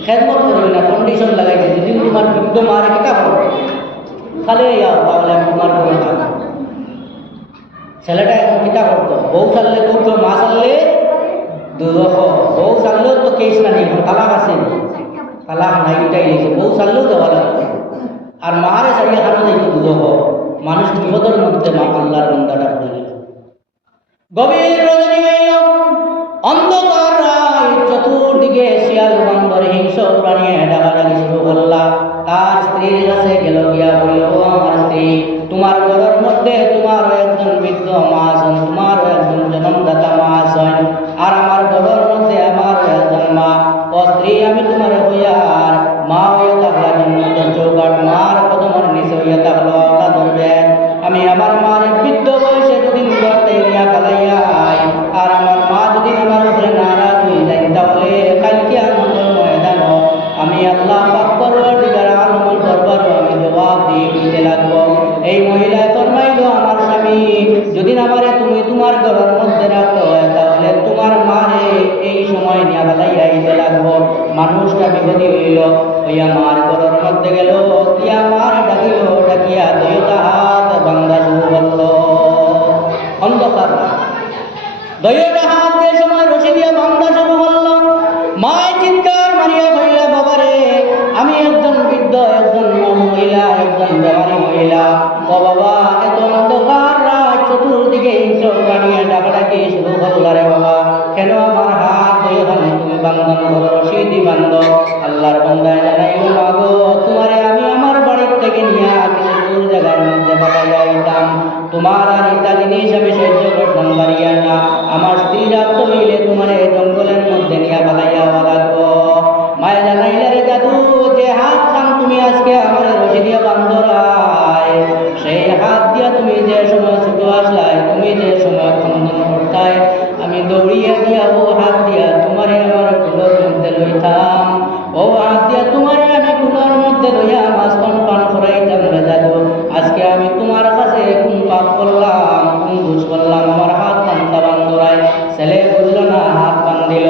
খেদমত করি না, কন্ডিশন লাগাইছে, যদি তোমার বৃদ্ধ মারে কেটা করো খালে যাও, তাহলে আমি তোমার ঘরে থাকবো। ছেলেটা এখন কিতা করতো, বউ চাললে করতো, মা চাললে দুদক, বউ চাললেও তো কেস না নেই, তালাক আছে, তালাক নাই, এটাই লিখছে, বউ চাললেও দেওয়া লাগবে, আর মারে চালিয়ে খানো যাইতো দুদক। মানুষ বিপদের মধ্যে মা আল্লাহর বন্দাটা পড়ে গেল। গভীর রজনী অন্ধকার রাত, চতুর্দিকে শিয়াল বান্দর হিংস প্রাণী ডাকাডাকি শুরু করলা। তার স্ত্রীর কাছে গেল, গিয়া বলল, ও আমার স্ত্রী, তোমার ঘরের মধ্যে তোমার একজন বৃদ্ধ মা আছেন, তোমার একজন জন্মদাতা মা আছেন, আর আমার ঘরের মধ্যে আমার একজন মা। ও স্ত্রী, আমি তোমার হইয়া আর মা হইয়া থাকলা জন্মের চৌকাট, মার কদমের নিচে হইয়া থাকলো আল্লাহ ধরবেন। আমি আমার মার বৃদ্ধ বয়সে দুদিন করতে নিয়া ফেলাইয়া আর আমার মা যদি আমার উপরে নারাজ হয়ে যায়, তাহলে কালকে আমাদের ময়দান আমি আল্লাহ পাক পরওয়ারদিগার আলমের দরবারে আমি জবাব দিয়ে দিতে লাগবো। এই মহিলা ফরমাইল, আমার স্বামী যদি আমারে তুমি তোমার ঘরের মধ্যে রাখতে হয়, তাহলে হইল, হইয়া মার ঘরের মধ্যে গেল, গিয়া মার ডাকিল, ডাকিয়া দুইটা হাত বান্ধা শুরু করলো। অন্ধকার দুইটা হাত দিয়ে সময় রশি দিয়ে বান্ধা শুরু করলো। মায় চিৎকার মারিয়া কইলা, বাবারে, আমি একজন বৃদ্ধ, একজন মহিলা, একজন বেমারি মহিলা। ও বাবা, এত অন্ধকার রাত, চতুর্দিকে হিংস্র প্রাণী ডাকাডাকি শুরু করল রে বাবা, কেন আমার হাত দুইখানে তুমি বান্ধন করো, রশি দি বান্ধ। আল্লাহর বান্দায় জানাইল, মাগো, তোমারে আমি আমার বাড়ির থেকে নিয়ে কিছু দূর জায়গার মধ্যে পাঠাইয়া দিতাম, তোমার আর ইতা জিনিস আমি সহ্য করতাম পারিয়া না। আমার স্ত্রী রাত হইলে তোমারে জঙ্গলের মধ্যে নিয়ে পাঠাইয়া লাগবো। মায়ে জানাইলে, রে দাদু, যে হাত খান তুমি আজকে আমার রশি দিয়া বান্ধরায়, সেই হাত দিয়া তুমি যে সময় ছোট আসলাই, তুমি যে সময় খন্দন করতাই, আমি দৌড়িয়া দিয়া ও হাত দিয়া তোমারে আমার কুলোর মধ্যে লইতাম, ও হাত দিয়া তোমারে আমি কুলোর মধ্যে লইয়া মাছ পান করাইতাম রে দাদু। আজকে আমি তোমার কাছে কোন পাপ করলাম, কোন বুঝ করলাম, আমার হাত বান্ধা বান্ধরায়। ছেলে বুঝল না, হাত বান্ধিল।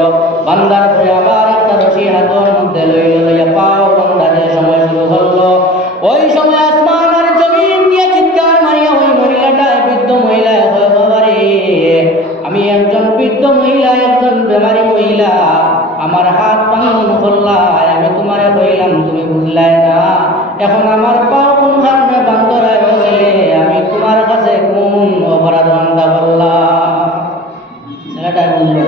বান্ধার পরে আবার একটা রশি হাতের মধ্যে লইল, লইয়া পাও বান্ধা যে সময় শুরু করলো, ওই সময় আসমান আর জমিন দিয়ে চিৎকার মারিয়া ওই মহিলাটা, বৃদ্ধ মহিলা, বাবারে, আমি একজন বৃদ্ধ মহিলা, একজন বেমারি মহিলা, আমার হাত বান্ধন করলাই, আমি তোমারে কইলাম, তুমি বুঝলাই না, এখন আমার পাও কোন কারণে বান্ধরায় ছেলে, আমি তোমার কাছে কোন অপরাধ বান্ধা করলাম? ছেলেটা বুঝল।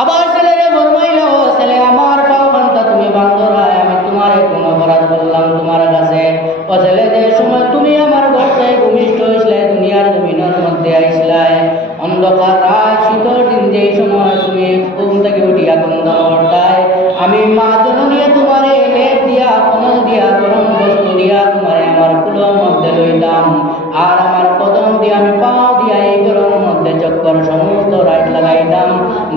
আবার ছেলেরে ফরমাইল, ছেলে, আমার পাও বান্ধা তুমি বান্ধরায়, আমি তোমারে কোন অপরাধ করলাম তোমার কাছে? ও ছেলে, যে সময় তুমি আমার ঘরটায় ভূমিষ্ঠ হয়েছিলে, দুনিয়ার জমিনের মধ্যে আইসলাই, অন্ধকার রাত শীতল দিন, যেই সময় তুমি ঘুম থেকে উঠিয়া খন্দন করতাই, আমি মা জননী তোমারে লেপ দিয়া, কমল দিয়া, গরম বস্তু দিয়া তোমারে আমার কুলোর মধ্যে লইতাম, আর আমার কদম দিয়া, আমি পাও দিয়া এই গরমের মধ্যে চক্কর সমস্ত রাত লাগাইতাম।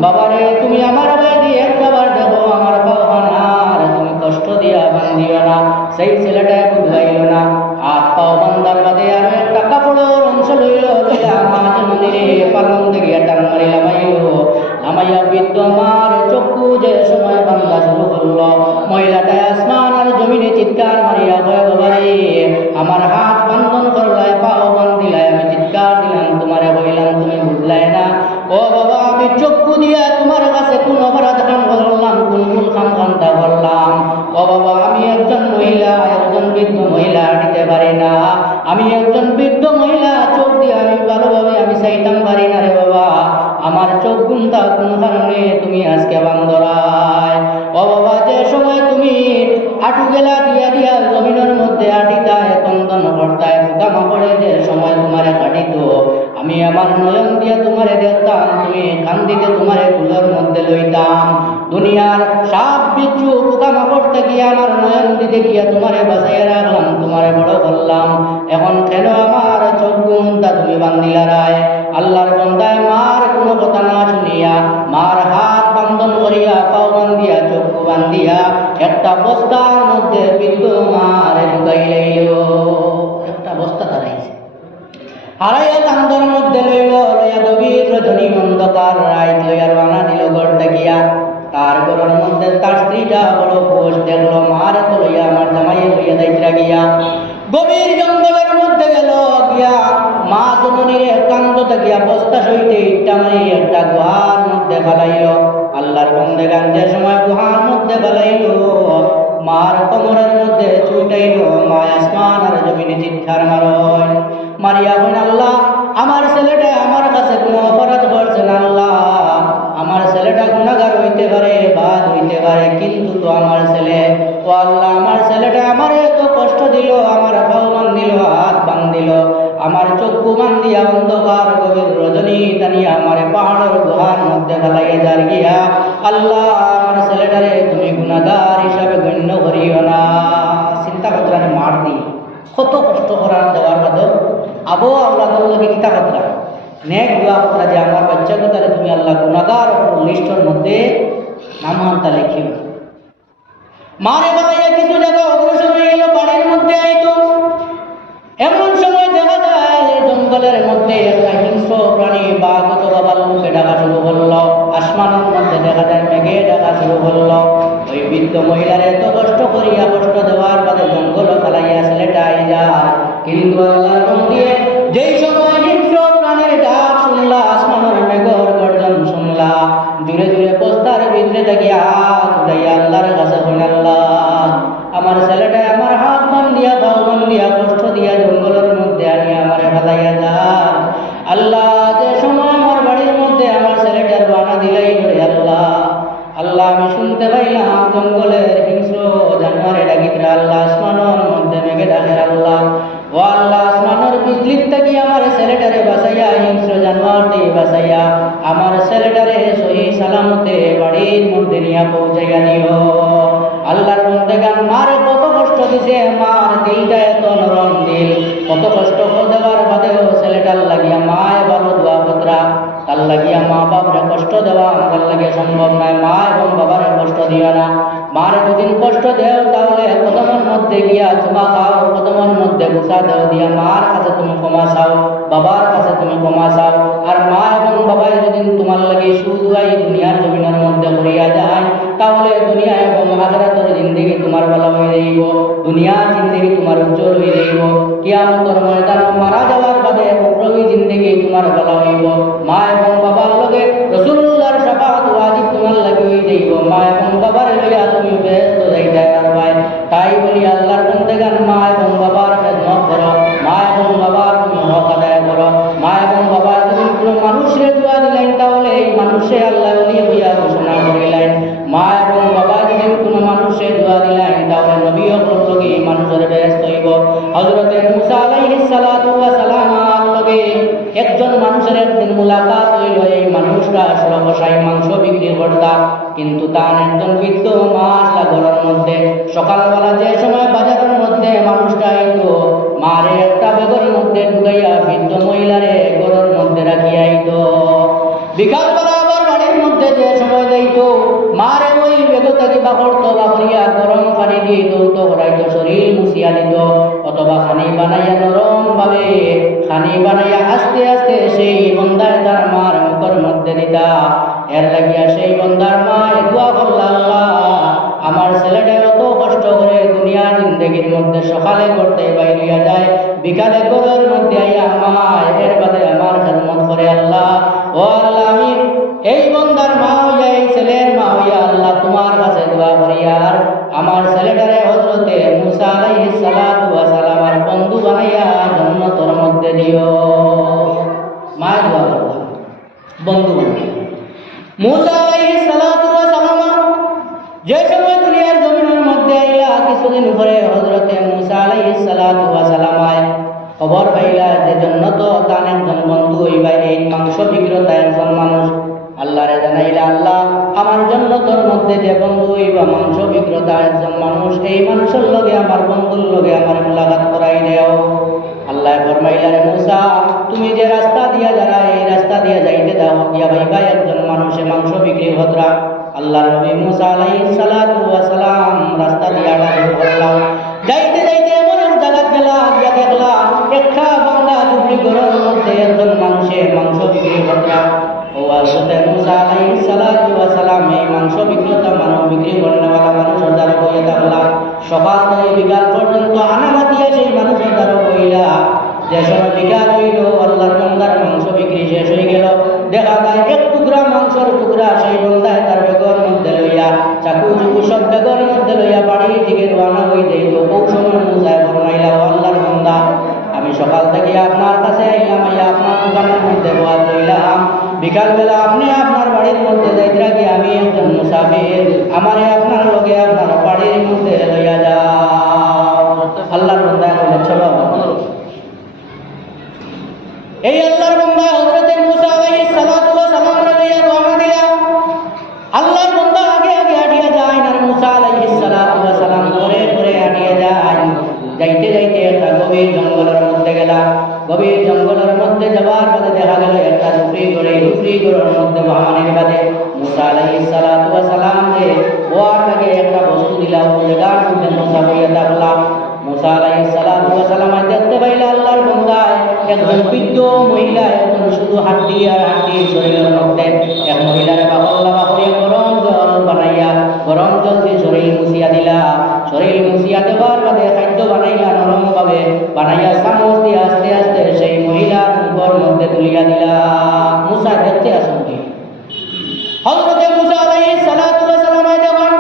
বাবারে, তুমি আমার বাড়ি একবার দেখো, আমার পাও আর তুমি কষ্ট দিয়া বান্ধিও না। সেই ছেলেটা বুঝাইল না, হাত পাও বান্ধার বাদে আমি একটা কাপড়ের অংশ লইল, লইয়া মা জননীরে পালন থেকে টান মারি নামাইয়া বৃদ্ধ মার চক্ষু যে সময় বান্ধা শুরু করলো, মহিলাটা আসমান আর জমিনে চিৎকার মারিয়া কয়, বাবারে, আমার হাত বান্ধন করলাই, পাও বান্ধিলাই, আমি চিৎকার দিলাম, তোমারে বইলাম, তুমি বুঝলাই না। ও বাবা, আমি চক্ষু দিয়া তোমার কাছে কোন অপরাধ কাম করলাম, কোন ভুল কামটা করলাম? ও বাবা, আমি একজন মহিলা, একজন বৃদ্ধ মহিলা, দিতে পারি না, আমি একজন বৃদ্ধ মহিলা, চোখ দিয়ে আমি ভালোভাবে আমি চাইতাম পারি না রে বাবা, আমার চোখ গুণটা কোন কারণে তুমি আজকে বান্ধরায়? ও বাবা, যে সময় তুমি আটু গেলা দিয়া দিয়া জমিনের মধ্যে আটিতায়, খন্দন করতায়, পোকা মাকড়ে যে সময় তোমারে কাটিত, আমি আমার নয়ন দিয়া তোমারে দেখতাম, তুমি কান্দিতে তোমারে কুলোর মধ্যে লইতাম, দুনিয়ার সাপ বিচ্ছু পোকা মাকড় থেকে আমার নয়ন দিতে গিয়া তোমারে বাঁচাইয়া রাখলাম, তোমারে বড় করলাম, এখন কেন আমার চোখ গুণটা তুমি বান্ধিলা রায়? আল্লাহর বান্দায় মার কোনো কথা না শুনিয়া, মার হাত বান্ধন করিয়া, পাও বান্ধিয়া, চক্ষু বান্ধিয়া, একটা বস্তার মধ্যে বৃদ্ধ মারে ঢুকাইল। একটা বস্তা দাঁড়াইছে, হারাইয়া কান্দর মধ্যে লইল, লইয়া গভীর রজনী অন্ধকার রাত লইয়া রানা দিল ঘরটা গিয়া। তার ঘরের মধ্যে তার স্ত্রীটা বড় খোঁজ দেখলো, মার তো লইয়া আমার জামাইয়ে লইয়া যাইতরা গিয়া গভীর জঙ্গলের মধ্যে গেল, গিয়া মা জননীর কান্দতে গিয়া বস্তা সইতে ইট্টা মারি একটা গুহার মধ্যে ফেলাইল। আল্লাহর বন্দেগান যে সময় গুহার মধ্যে ফেলাইল, মার কোমরের মধ্যে ছুটাইল, মা আসমান আর জমিনে চিৎকার মারয়, মারিয়া বলেন, আল্লাহ, আমার ছেলেটা আমার কাছে কোনো অপরাধ করছে না, আল্লাহ, আমার ছেলেটা গুনাহগার হইতে পারে, বাদ হইতে পারে, কিন্তু তো আমার ছেলে, ও আল্লাহ, আমার ছেলেটা আমার এত কষ্ট দিল, আমার পাও বান্ধিল, হাত বান্ধিল, আমার চক্ষু বান্ধিয়া অন্ধকার গভীর রজনী টানিয়া আমার পাহাড়ের গুহার মধ্যে ফেলাইয়া যার গিয়া, আল্লাহ, আমার ছেলেটারে তুমি গুনাহগার হিসাবে গণ্য করিও না। চিন্তা করতে মার দিই কত কষ্ট করার দেওয়ার বাদ আবো আল্লাহ তাআলাকে কিতা কথা নেক দোয়া করা, যে আমার বাচ্চাকে তারে তুমি আল্লাহ গুনাহগার লিস্টের মধ্যে নামটা লিখিও। মারে বাবাইয়া কিছু জায়গা অগ্রসর হয়ে গেল, বাড়ির মধ্যে আইতো, এমন সময় দেখা যায় জঙ্গলের মধ্যে একটা হিংস্র প্রাণী বাঘ অথবা ভাল্লুকে ডাকা শুরু করলো, আসমানের মধ্যে দেখা যায় মেঘে ডাকা শুরু করলো। ওই বৃদ্ধ মহিলার এত কষ্ট বাবার কাছে তুমি ক্ষমা চাও। আর মা এবং বাবাই যদি তোমার লাগে সুদুয়াই দুনিয়ার জমিনের মধ্যে করিয়া যায়, তাহলে দুনিয়া এবং আখিরাতের জিন্দেগি তোমার ভালো হয়ে যাইব, দুনিয়ার জিন্দেগি তোমার উজ্জ্বল হয়ে যাইব। কিয়ামতের ময়দান মারা যাওয়ার বাদে উখরবি জিন্দেগি তোমার ভালো হইব। মা এবং বাবার লগে রাসূলুল্লাহর শাফাআত ওয়াজিব তোমার লাগে হয়ে যাইব। মা এবং বাবার লইয়া তুমি বেহেশত যাইতে পারবাই। তাই বলি আল্লাহর বন্দেগান মা এবং বাবার খেদমত করো, মা এবং বাবার তুমি হক আদায় করো। মা এবং বাবা যদি কোনো মানুষের দোয়া দিলেন, তাহলে এই মানুষে আল্লাহ ওলি হইয়া ঘোষণা করিলেন। মা এবং বাবা যদি কোনো মানুষের দোয়া দিলেন, তাহলে নবী হকর লগে এই মানুষের বেহেশত হইব। হযরত মুসা আলাইহিস সালাতু ওয়া সালাম লগে একজন মানুষের একদিন মুলাকাত হইল। এই মানুষটা আসলে কষাই মাংস বিক্রি করতা, কিন্তু তার একজন বৃদ্ধ মা আসলা ঘরের মধ্যে। সকালবেলা যে সময় বাজারের মধ্যে মানুষটা আইতো, মারে একটা বেগের মধ্যে ঢুকাইয়া বৃদ্ধ মহিলারে ঘরের মধ্যে রাখিয়া আইত। বিকালবেলা আবার বাড়ির মধ্যে যে সময় যাইতো, মারে ওই বেগতা দিবা করতো বা করিয়া গরম পানি দিয়ে দৌত করাইতো, শরীর মুছিয়া দিত, অথবা খানি বানাইয়া নরম ভাবে খানি বানাইয়া আস্তে আস্তে সেই বন্দার তার মার মুখের মধ্যে দিতা। এর লাগিয়া সেই বন্দার মা দোয়া করল, আল্লাহ আমার ছেলেটা অত কষ্ট করে দুনিয়ার জিন্দেগির মধ্যে সকালে করতে বাইরিয়া যায়, বিকালে ঘরের মধ্যে আইয়া আমার এর বাদে আমার খেদমত করে। আল্লাহ ও আল্লাহ, আমি এই বন্দার মা হইয়া এই ছেলের মা হইয়া আল্লাহ তোমার কাছে দোয়া করি, আর আমার ছেলেটারে হযরতে মুসা আলাইহিস সালাতু ওয়া সালামের বন্ধু বানাইয়া জান্নাতের মধ্যে দিও। মা দোয়া করল, বন্ধু বানাইয়া। মুসা আলাইহিস সালাতু ওয়া সালাম যে সময় দুনিয়ার জমিনের মধ্যে আইলা, কিছুদিন পরে হযরতে মুসা আলাইহিস সালাতু ওয়া সালাম খবর পাইলা যে জান্নাত তার একজন বন্ধু হইবা, এই মাংস বিক্রেতা একজন মানুষ। আল্লাহরে জানাইলা, আল্লাহ আমার জান্নাতের মধ্যে যে বন্ধু হইবা মাংস বিক্রেতা একজন মানুষ, এই মানুষের লগে আমার বন্ধুর লগে আমার মুলাকাত করাই দেও। আল্লাহ ফরমাইলা, রে মুসা, তুমি যে রাস্তা দিয়া যারা এই রাস্তা দিয়া যাইতে দাও, গিয়া ভাইবা একজন মানুষে মাংস বিক্রি হতরা। আল্লাহ নবী মুসা আলাইহিস সালাতু ওয়া সালাম রাস্তা দিয়া শুরু করলাম। যাইতে যাইতে এমন এক জায়গা গেলা, গিয়া দেখলা একটা বাংলা টুকরি ঘরের মধ্যে একজন মানুষের মাংস বিক্রি হতরা। ও হযরত মুসা আলাইহিস সালাতু ওয়া সালাম এই মাংস বিক্রেতা মানব বিক্রি করেনওয়ালা মানুষের দ্বারা বইয়া থাকলা। সকাল থেকে বিকাল পর্যন্ত আনামাতিয়া সেই মানুষের দ্বারা বইলা। যে সময় বিকাল হইল, আল্লাহর বান্দার মাংস বিক্রি শেষ হয়ে গেল। দেখা যায় এক টুকরা মাংসের টুকরা সেই বন্দায় তার বেগর মধ্যে লইয়া, চাকু চুকু সব বেগর মধ্যে লইয়া বাড়ির দিকে রওনা হয়ে যাইত। ওই সময় মুসায় ফরমাইলা, আল্লাহর বান্দা, আমি সকাল থেকে আপনার কাছে আইলাম, আপনার দোকানের মধ্যে দোয়া কইলাম, বিকালবেলা আপনি আপনার বাড়ির মধ্যে যাইতে রাখি, আমি একজন মুসাফির, আমারে আপনার লগে আপনার বাড়ির মধ্যে লইয়া যাও। আল্লাহর বান্দা বলে, চলো। এই আল্লাহর বান্দা হযরত মুসা আলাইহিস সালাতু ওয়া সালাম লইয়া রওনা দিলা। আল্লাহর বান্দা আগে আগে হাঁটিয়া যায়, আর মুসা আলাইহিস সালাতু ওয়া সালাম পরে পরে হাঁটিয়া যায়। যাইতে যাইতে একটা গভীর জঙ্গলের মধ্যে গেলা। গভীর জঙ্গলের মধ্যে যাওয়ার পথে দেখা গেল একটা টুকরি ঘরের মধ্যে মহামারীর বাদে মুসা আলাইহিস সালাতু ওয়া সালাম যে ওয়ার আগে একটা বস্তু দিলা, ওই গান মধ্যে মুসা বইয়া থাকলা। মুসা আলাইহিস সালাতু ওয়া সালাম দেখতে পাইলা আল্লাহর বান্দা একজন বৃদ্ধ মহিলা, একজন শুধু হাড্ডি আর হাড্ডির শরীরের মধ্যে এক মহিলার বাকল্লা বাকরিয়া গরম জল বানাইয়া গরম জল দিয়ে শরীর মুছিয়া দিলা। শরীর মুছিয়া দেওয়ার বাদে খাদ্য বানাইলা, নরম ভাবে বানাইয়া চামচ দিয়ে আস্তে আস্তে সেই মহিলার মুখের মধ্যে তুলিয়া দিলা। মুসা দেখতে আসুন কি হযরত মুসা আলাইহিস সালাতু ওয়া সালাম যখন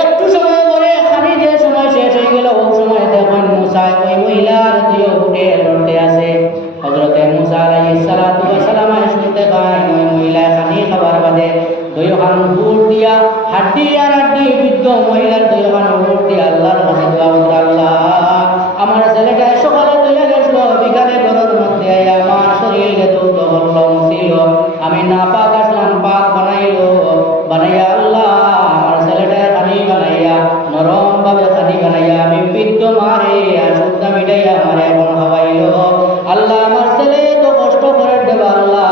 একটু সময় পরে খানি যে সময় শেষ হয়ে গেল, ওই সময় দেখুন মুসা ওই মহিলার দিয়ে উঠে লড়তে আছে। হযরত মুসা আলাইহিস সালাতু ওয়া সালাম শুনতে পায় ওই মহিলা খানি খাবার বাদে দুইখান বুট দিয়া হাড্ডি আর হাড্ডি বৃদ্ধ মহিলার দুইখান বুট দিয়া আল্লাহর কাছে দোয়া করে, আল্লাহ আমার ছেলেটা সকালে লইয়া গেছিল, বিকালে ঘরের মধ্যে আইয়া আমার শরীরে দৌত করলো, মুছিল, আমি না পাক আসলাম, পাক বানাইলো, বানাইয়া আল্লাহ আমার ছেলেটা খানি বানাইয়া নরম ভাবে খানি বানাইয়া আমি বৃদ্ধ মারে আর সুদ্ধা মিটাইয়া আমার এখন খাওয়াইলো। আল্লাহ আমার ছেলে তো কষ্ট করে দেবা, আল্লাহ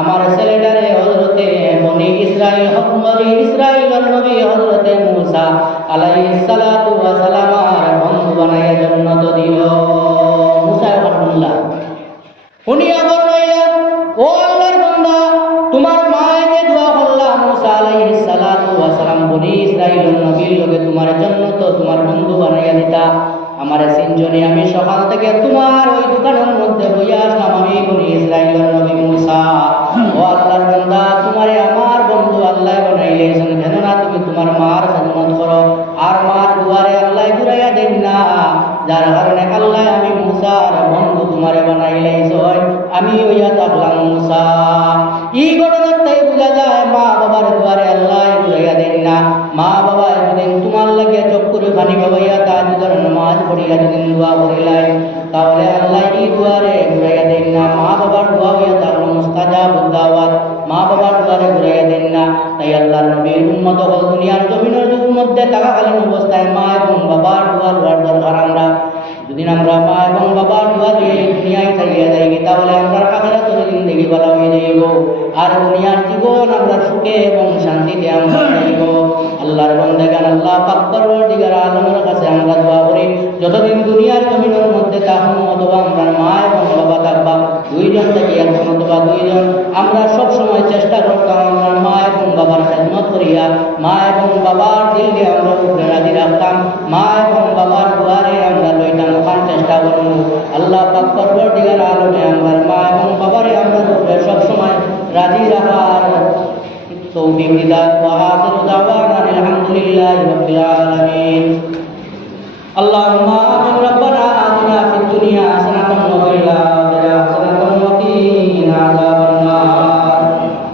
আমার ছেলেটারে হযরতে বনি ইসরাইল বনি ইসরাইলের নবী হযরতে মুসা আলাইহিস সালাতু ওয়া সালাম বন্ধু বানাইয়া জান্নাত দিও। মুসা আল্লাহ উনি দোয়া করবাইলা ও আল্লাহর বান্দা তোমার মায়ের দোয়া করলা মুসা আলাইহিস সালাতু ওয়া সালাম বনি ইসরাইলের নবীর লগে তোমার জন্য তো তোমার বন্ধু বানাইয়া দিতা আমার সিনজনে আমি সকাল থেকে তোমার ওই দোকানের মধ্যে বইয়া আসলাম আমি বনি ইসরাইলের নবী মুসা ও আল্লাহর বান্দা তোমারে আমার বন্ধু আল্লাহ বানাইলেছেন কেন না তুমি তোমার মার খেদমত করো আর মার দুয়ারে আল্লাহ ঘুরাইয়া দেন না যার কারণে আল্লাহ আমি মুসার বন্ধু তোমারে বানাইলেছেন আমি হইয়া থাকলাম মুসা এই ঘটনার তাই বোঝা যায় মা বাবার দুয়ারে আল্লাহ ঘুরাইয়া দেন না মা বাবা একদিন তোমার লাগে চক্করে পানি বাবাইয়া তাহাজ্জুদের নামাজ পড়িয়া যদি দোয়া করিলাই তাহলে আল্লাহ এই দুয়ারে ঘুরাইয়া দেন না মা বাবার দোয়া হইয়া থাকলো মুস্তাজাবুদ দাওয়াত মা বাবার দুয়ারে ঘুরাইয়া দেন না তাই আল্লাহর নবীর উম্মত হল দুনিয়ার জমিনের মধ্যে থাকাকালীন অবস্থায় মা এবং বাবার দোয়া দেওয়ার দরকার আমরা যদি আমরা মা এবং বাবার দোয়া দিয়ে দুনিয়ায় থাকিয়া যাই তাহলে আমরা আখিরাতের জিন্দেগি ভালো হয়ে যাইব আর দুনিয়ার জীবন আমরা সুখে এবং শান্তিতে আমরা যাইব আল্লাহর বান্দাগান আল্লাহ পাক পরওয়ারদিগার আলমের কাছে আমরা দোয়া করি যতদিন দুনিয়ার জমিনের মধ্যে থাকুন অথবা আমরা মা এবং বাবা থাকবা দুইজন থেকে একজন অথবা দুইজন আমরা সব সময় চেষ্টা করতাম আমরা মা এবং বাবার খেদমত করিয়া মা এবং বাবার দিলকে আমরা উপরে রাজি রাখতাম মা এবং বাবার দুয়ারে আমরা লইতাম ওখান চেষ্টা করব আল্লাহ পাক পরওয়ারদিগার আলমে আমরা মা এবং বাবারে আমরা উপরে সব সময় রাজি রাখার তৌফিক দিদার ওয়া আখিরু দাওয়ানা আলহামদুলিল্লাহি রাব্বিল আলামিন আল্লাহুম্মা আমিন রাব্বানা আতিনা ফিদ দুনিয়া হাসানাতান ওয়া ফিল আখিরাতি হাসানাতান ওয়া কিনা আযাবান নার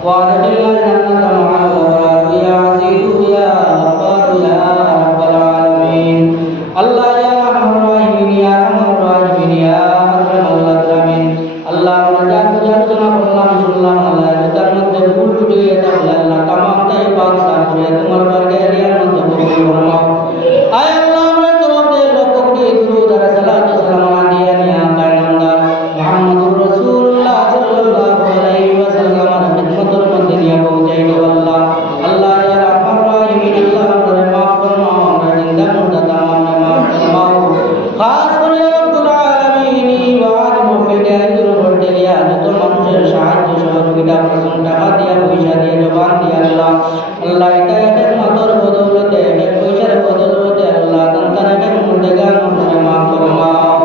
ওয়া আদখিলনা জান্নাতা মা'al abrar ya azizu ya ghaffar ya rabbal alamin আল্লাহ ইয়া রাহমানুর রাহিম ইয়া আরহামুর রাহিমিন ইয়া আকরামুল আকরামিন আল্লাহ আমরা যা বুঝার জন্য বললাম শুনলাম আল্লাহ তার মধ্যে ভুল ত্রুটি হয়ে থাকলে আল্লাহ তামামটাই পাক সাফ করে তোমার বরকে এরিয়ার মধ্যে কবুল ফরমাও আয় আল্লাহ আমরা তরফে লক্ষ কোটি দুরূদ আর সালাত ও সালাম দিয়ে নিয়া কায়নামদার মুহাম্মদুর রাসূলুল্লাহ সাল্লাল্লাহু আলাইহি ওয়াসাল্লামের খিদমতের মধ্যে নিয়ে পৌঁছাই দাও আল্লাহ আল্লাহ ইয়া রাহমানুর রাহিমিন আল্লাহ আমাদের maaf ফরমাও আমরা জিন্দা মুর্দা তামাম maaf ফরমাও খাস করে রব্বুল আলামিন ওয়াদ মুফিদে দুরূদ দিয়া যত মানুষের সাহায্য সহযোগিতা প্রশংসা টাকা দিয়া পয়সা দিয়ে জবান দিয়া আল্লাহ আল্লাহ এটা এদের মাতর বদৌলতে এদের পয়সার বদৌলতে আল্লাহ তান্তানাকে মুর্দেগান আমাদের maaf ফরমাও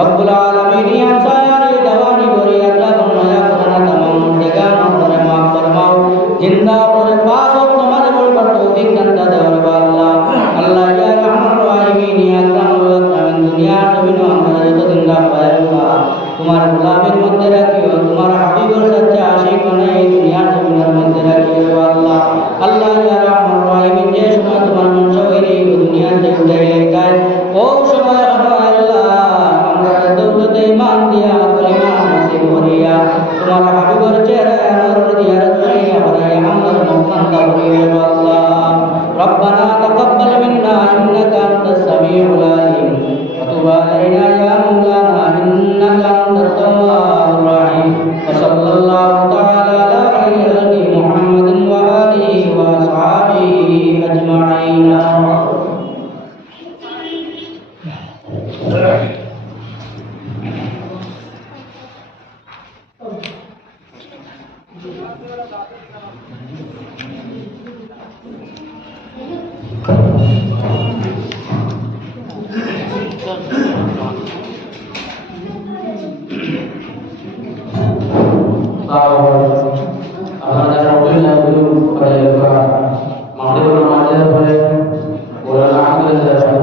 রব্বুল আলামিন আনসারি দাওয়ানি করে আল্লাহ বন্নায়া করনা तमाम মুর্দেগান আমাদের maaf ফরমাও জিন্দা করে পাঁচ ওয়াক্ত নামাজ পড়বার তৌফিক দান দাও আল্লাহ আল্লাহ ইয়া রাহমানুর রাহিমিন ইয়া আকরামুল আকরামিন দুনিয়ার জমিনে আমরা যতদিন রাখবাই আল্লাহ তোমার গোলামের মধ্যে রাখিও তোমার হাবিবের সাথে আশিক বানাই দুনিয়ার জমিনের মধ্যে রাখিও আল্লাহ আল্লাহ ইয়া রাহমানুর রাহিমিন যে সময় তোমার মনসা হইলে দুনিয়ার থেকে উঠাইলে গায় ও সময় আল্লাহ আমরা দৌলতে ঈমান দিয়া কলিমা নসিব করিয়া তোমার হাবিবের চেহারা আনর দিয়া রাখিয়া বানাই আমরা মুক্তান করিও আল্লাহ ربنا تقبل منا انك انت السميع العليم وتب علينا يا مولانا انك انت التواب الرحيم وصلى الله تعالى على خير محمد واله واصحابه اجمعين Alhamdulillah,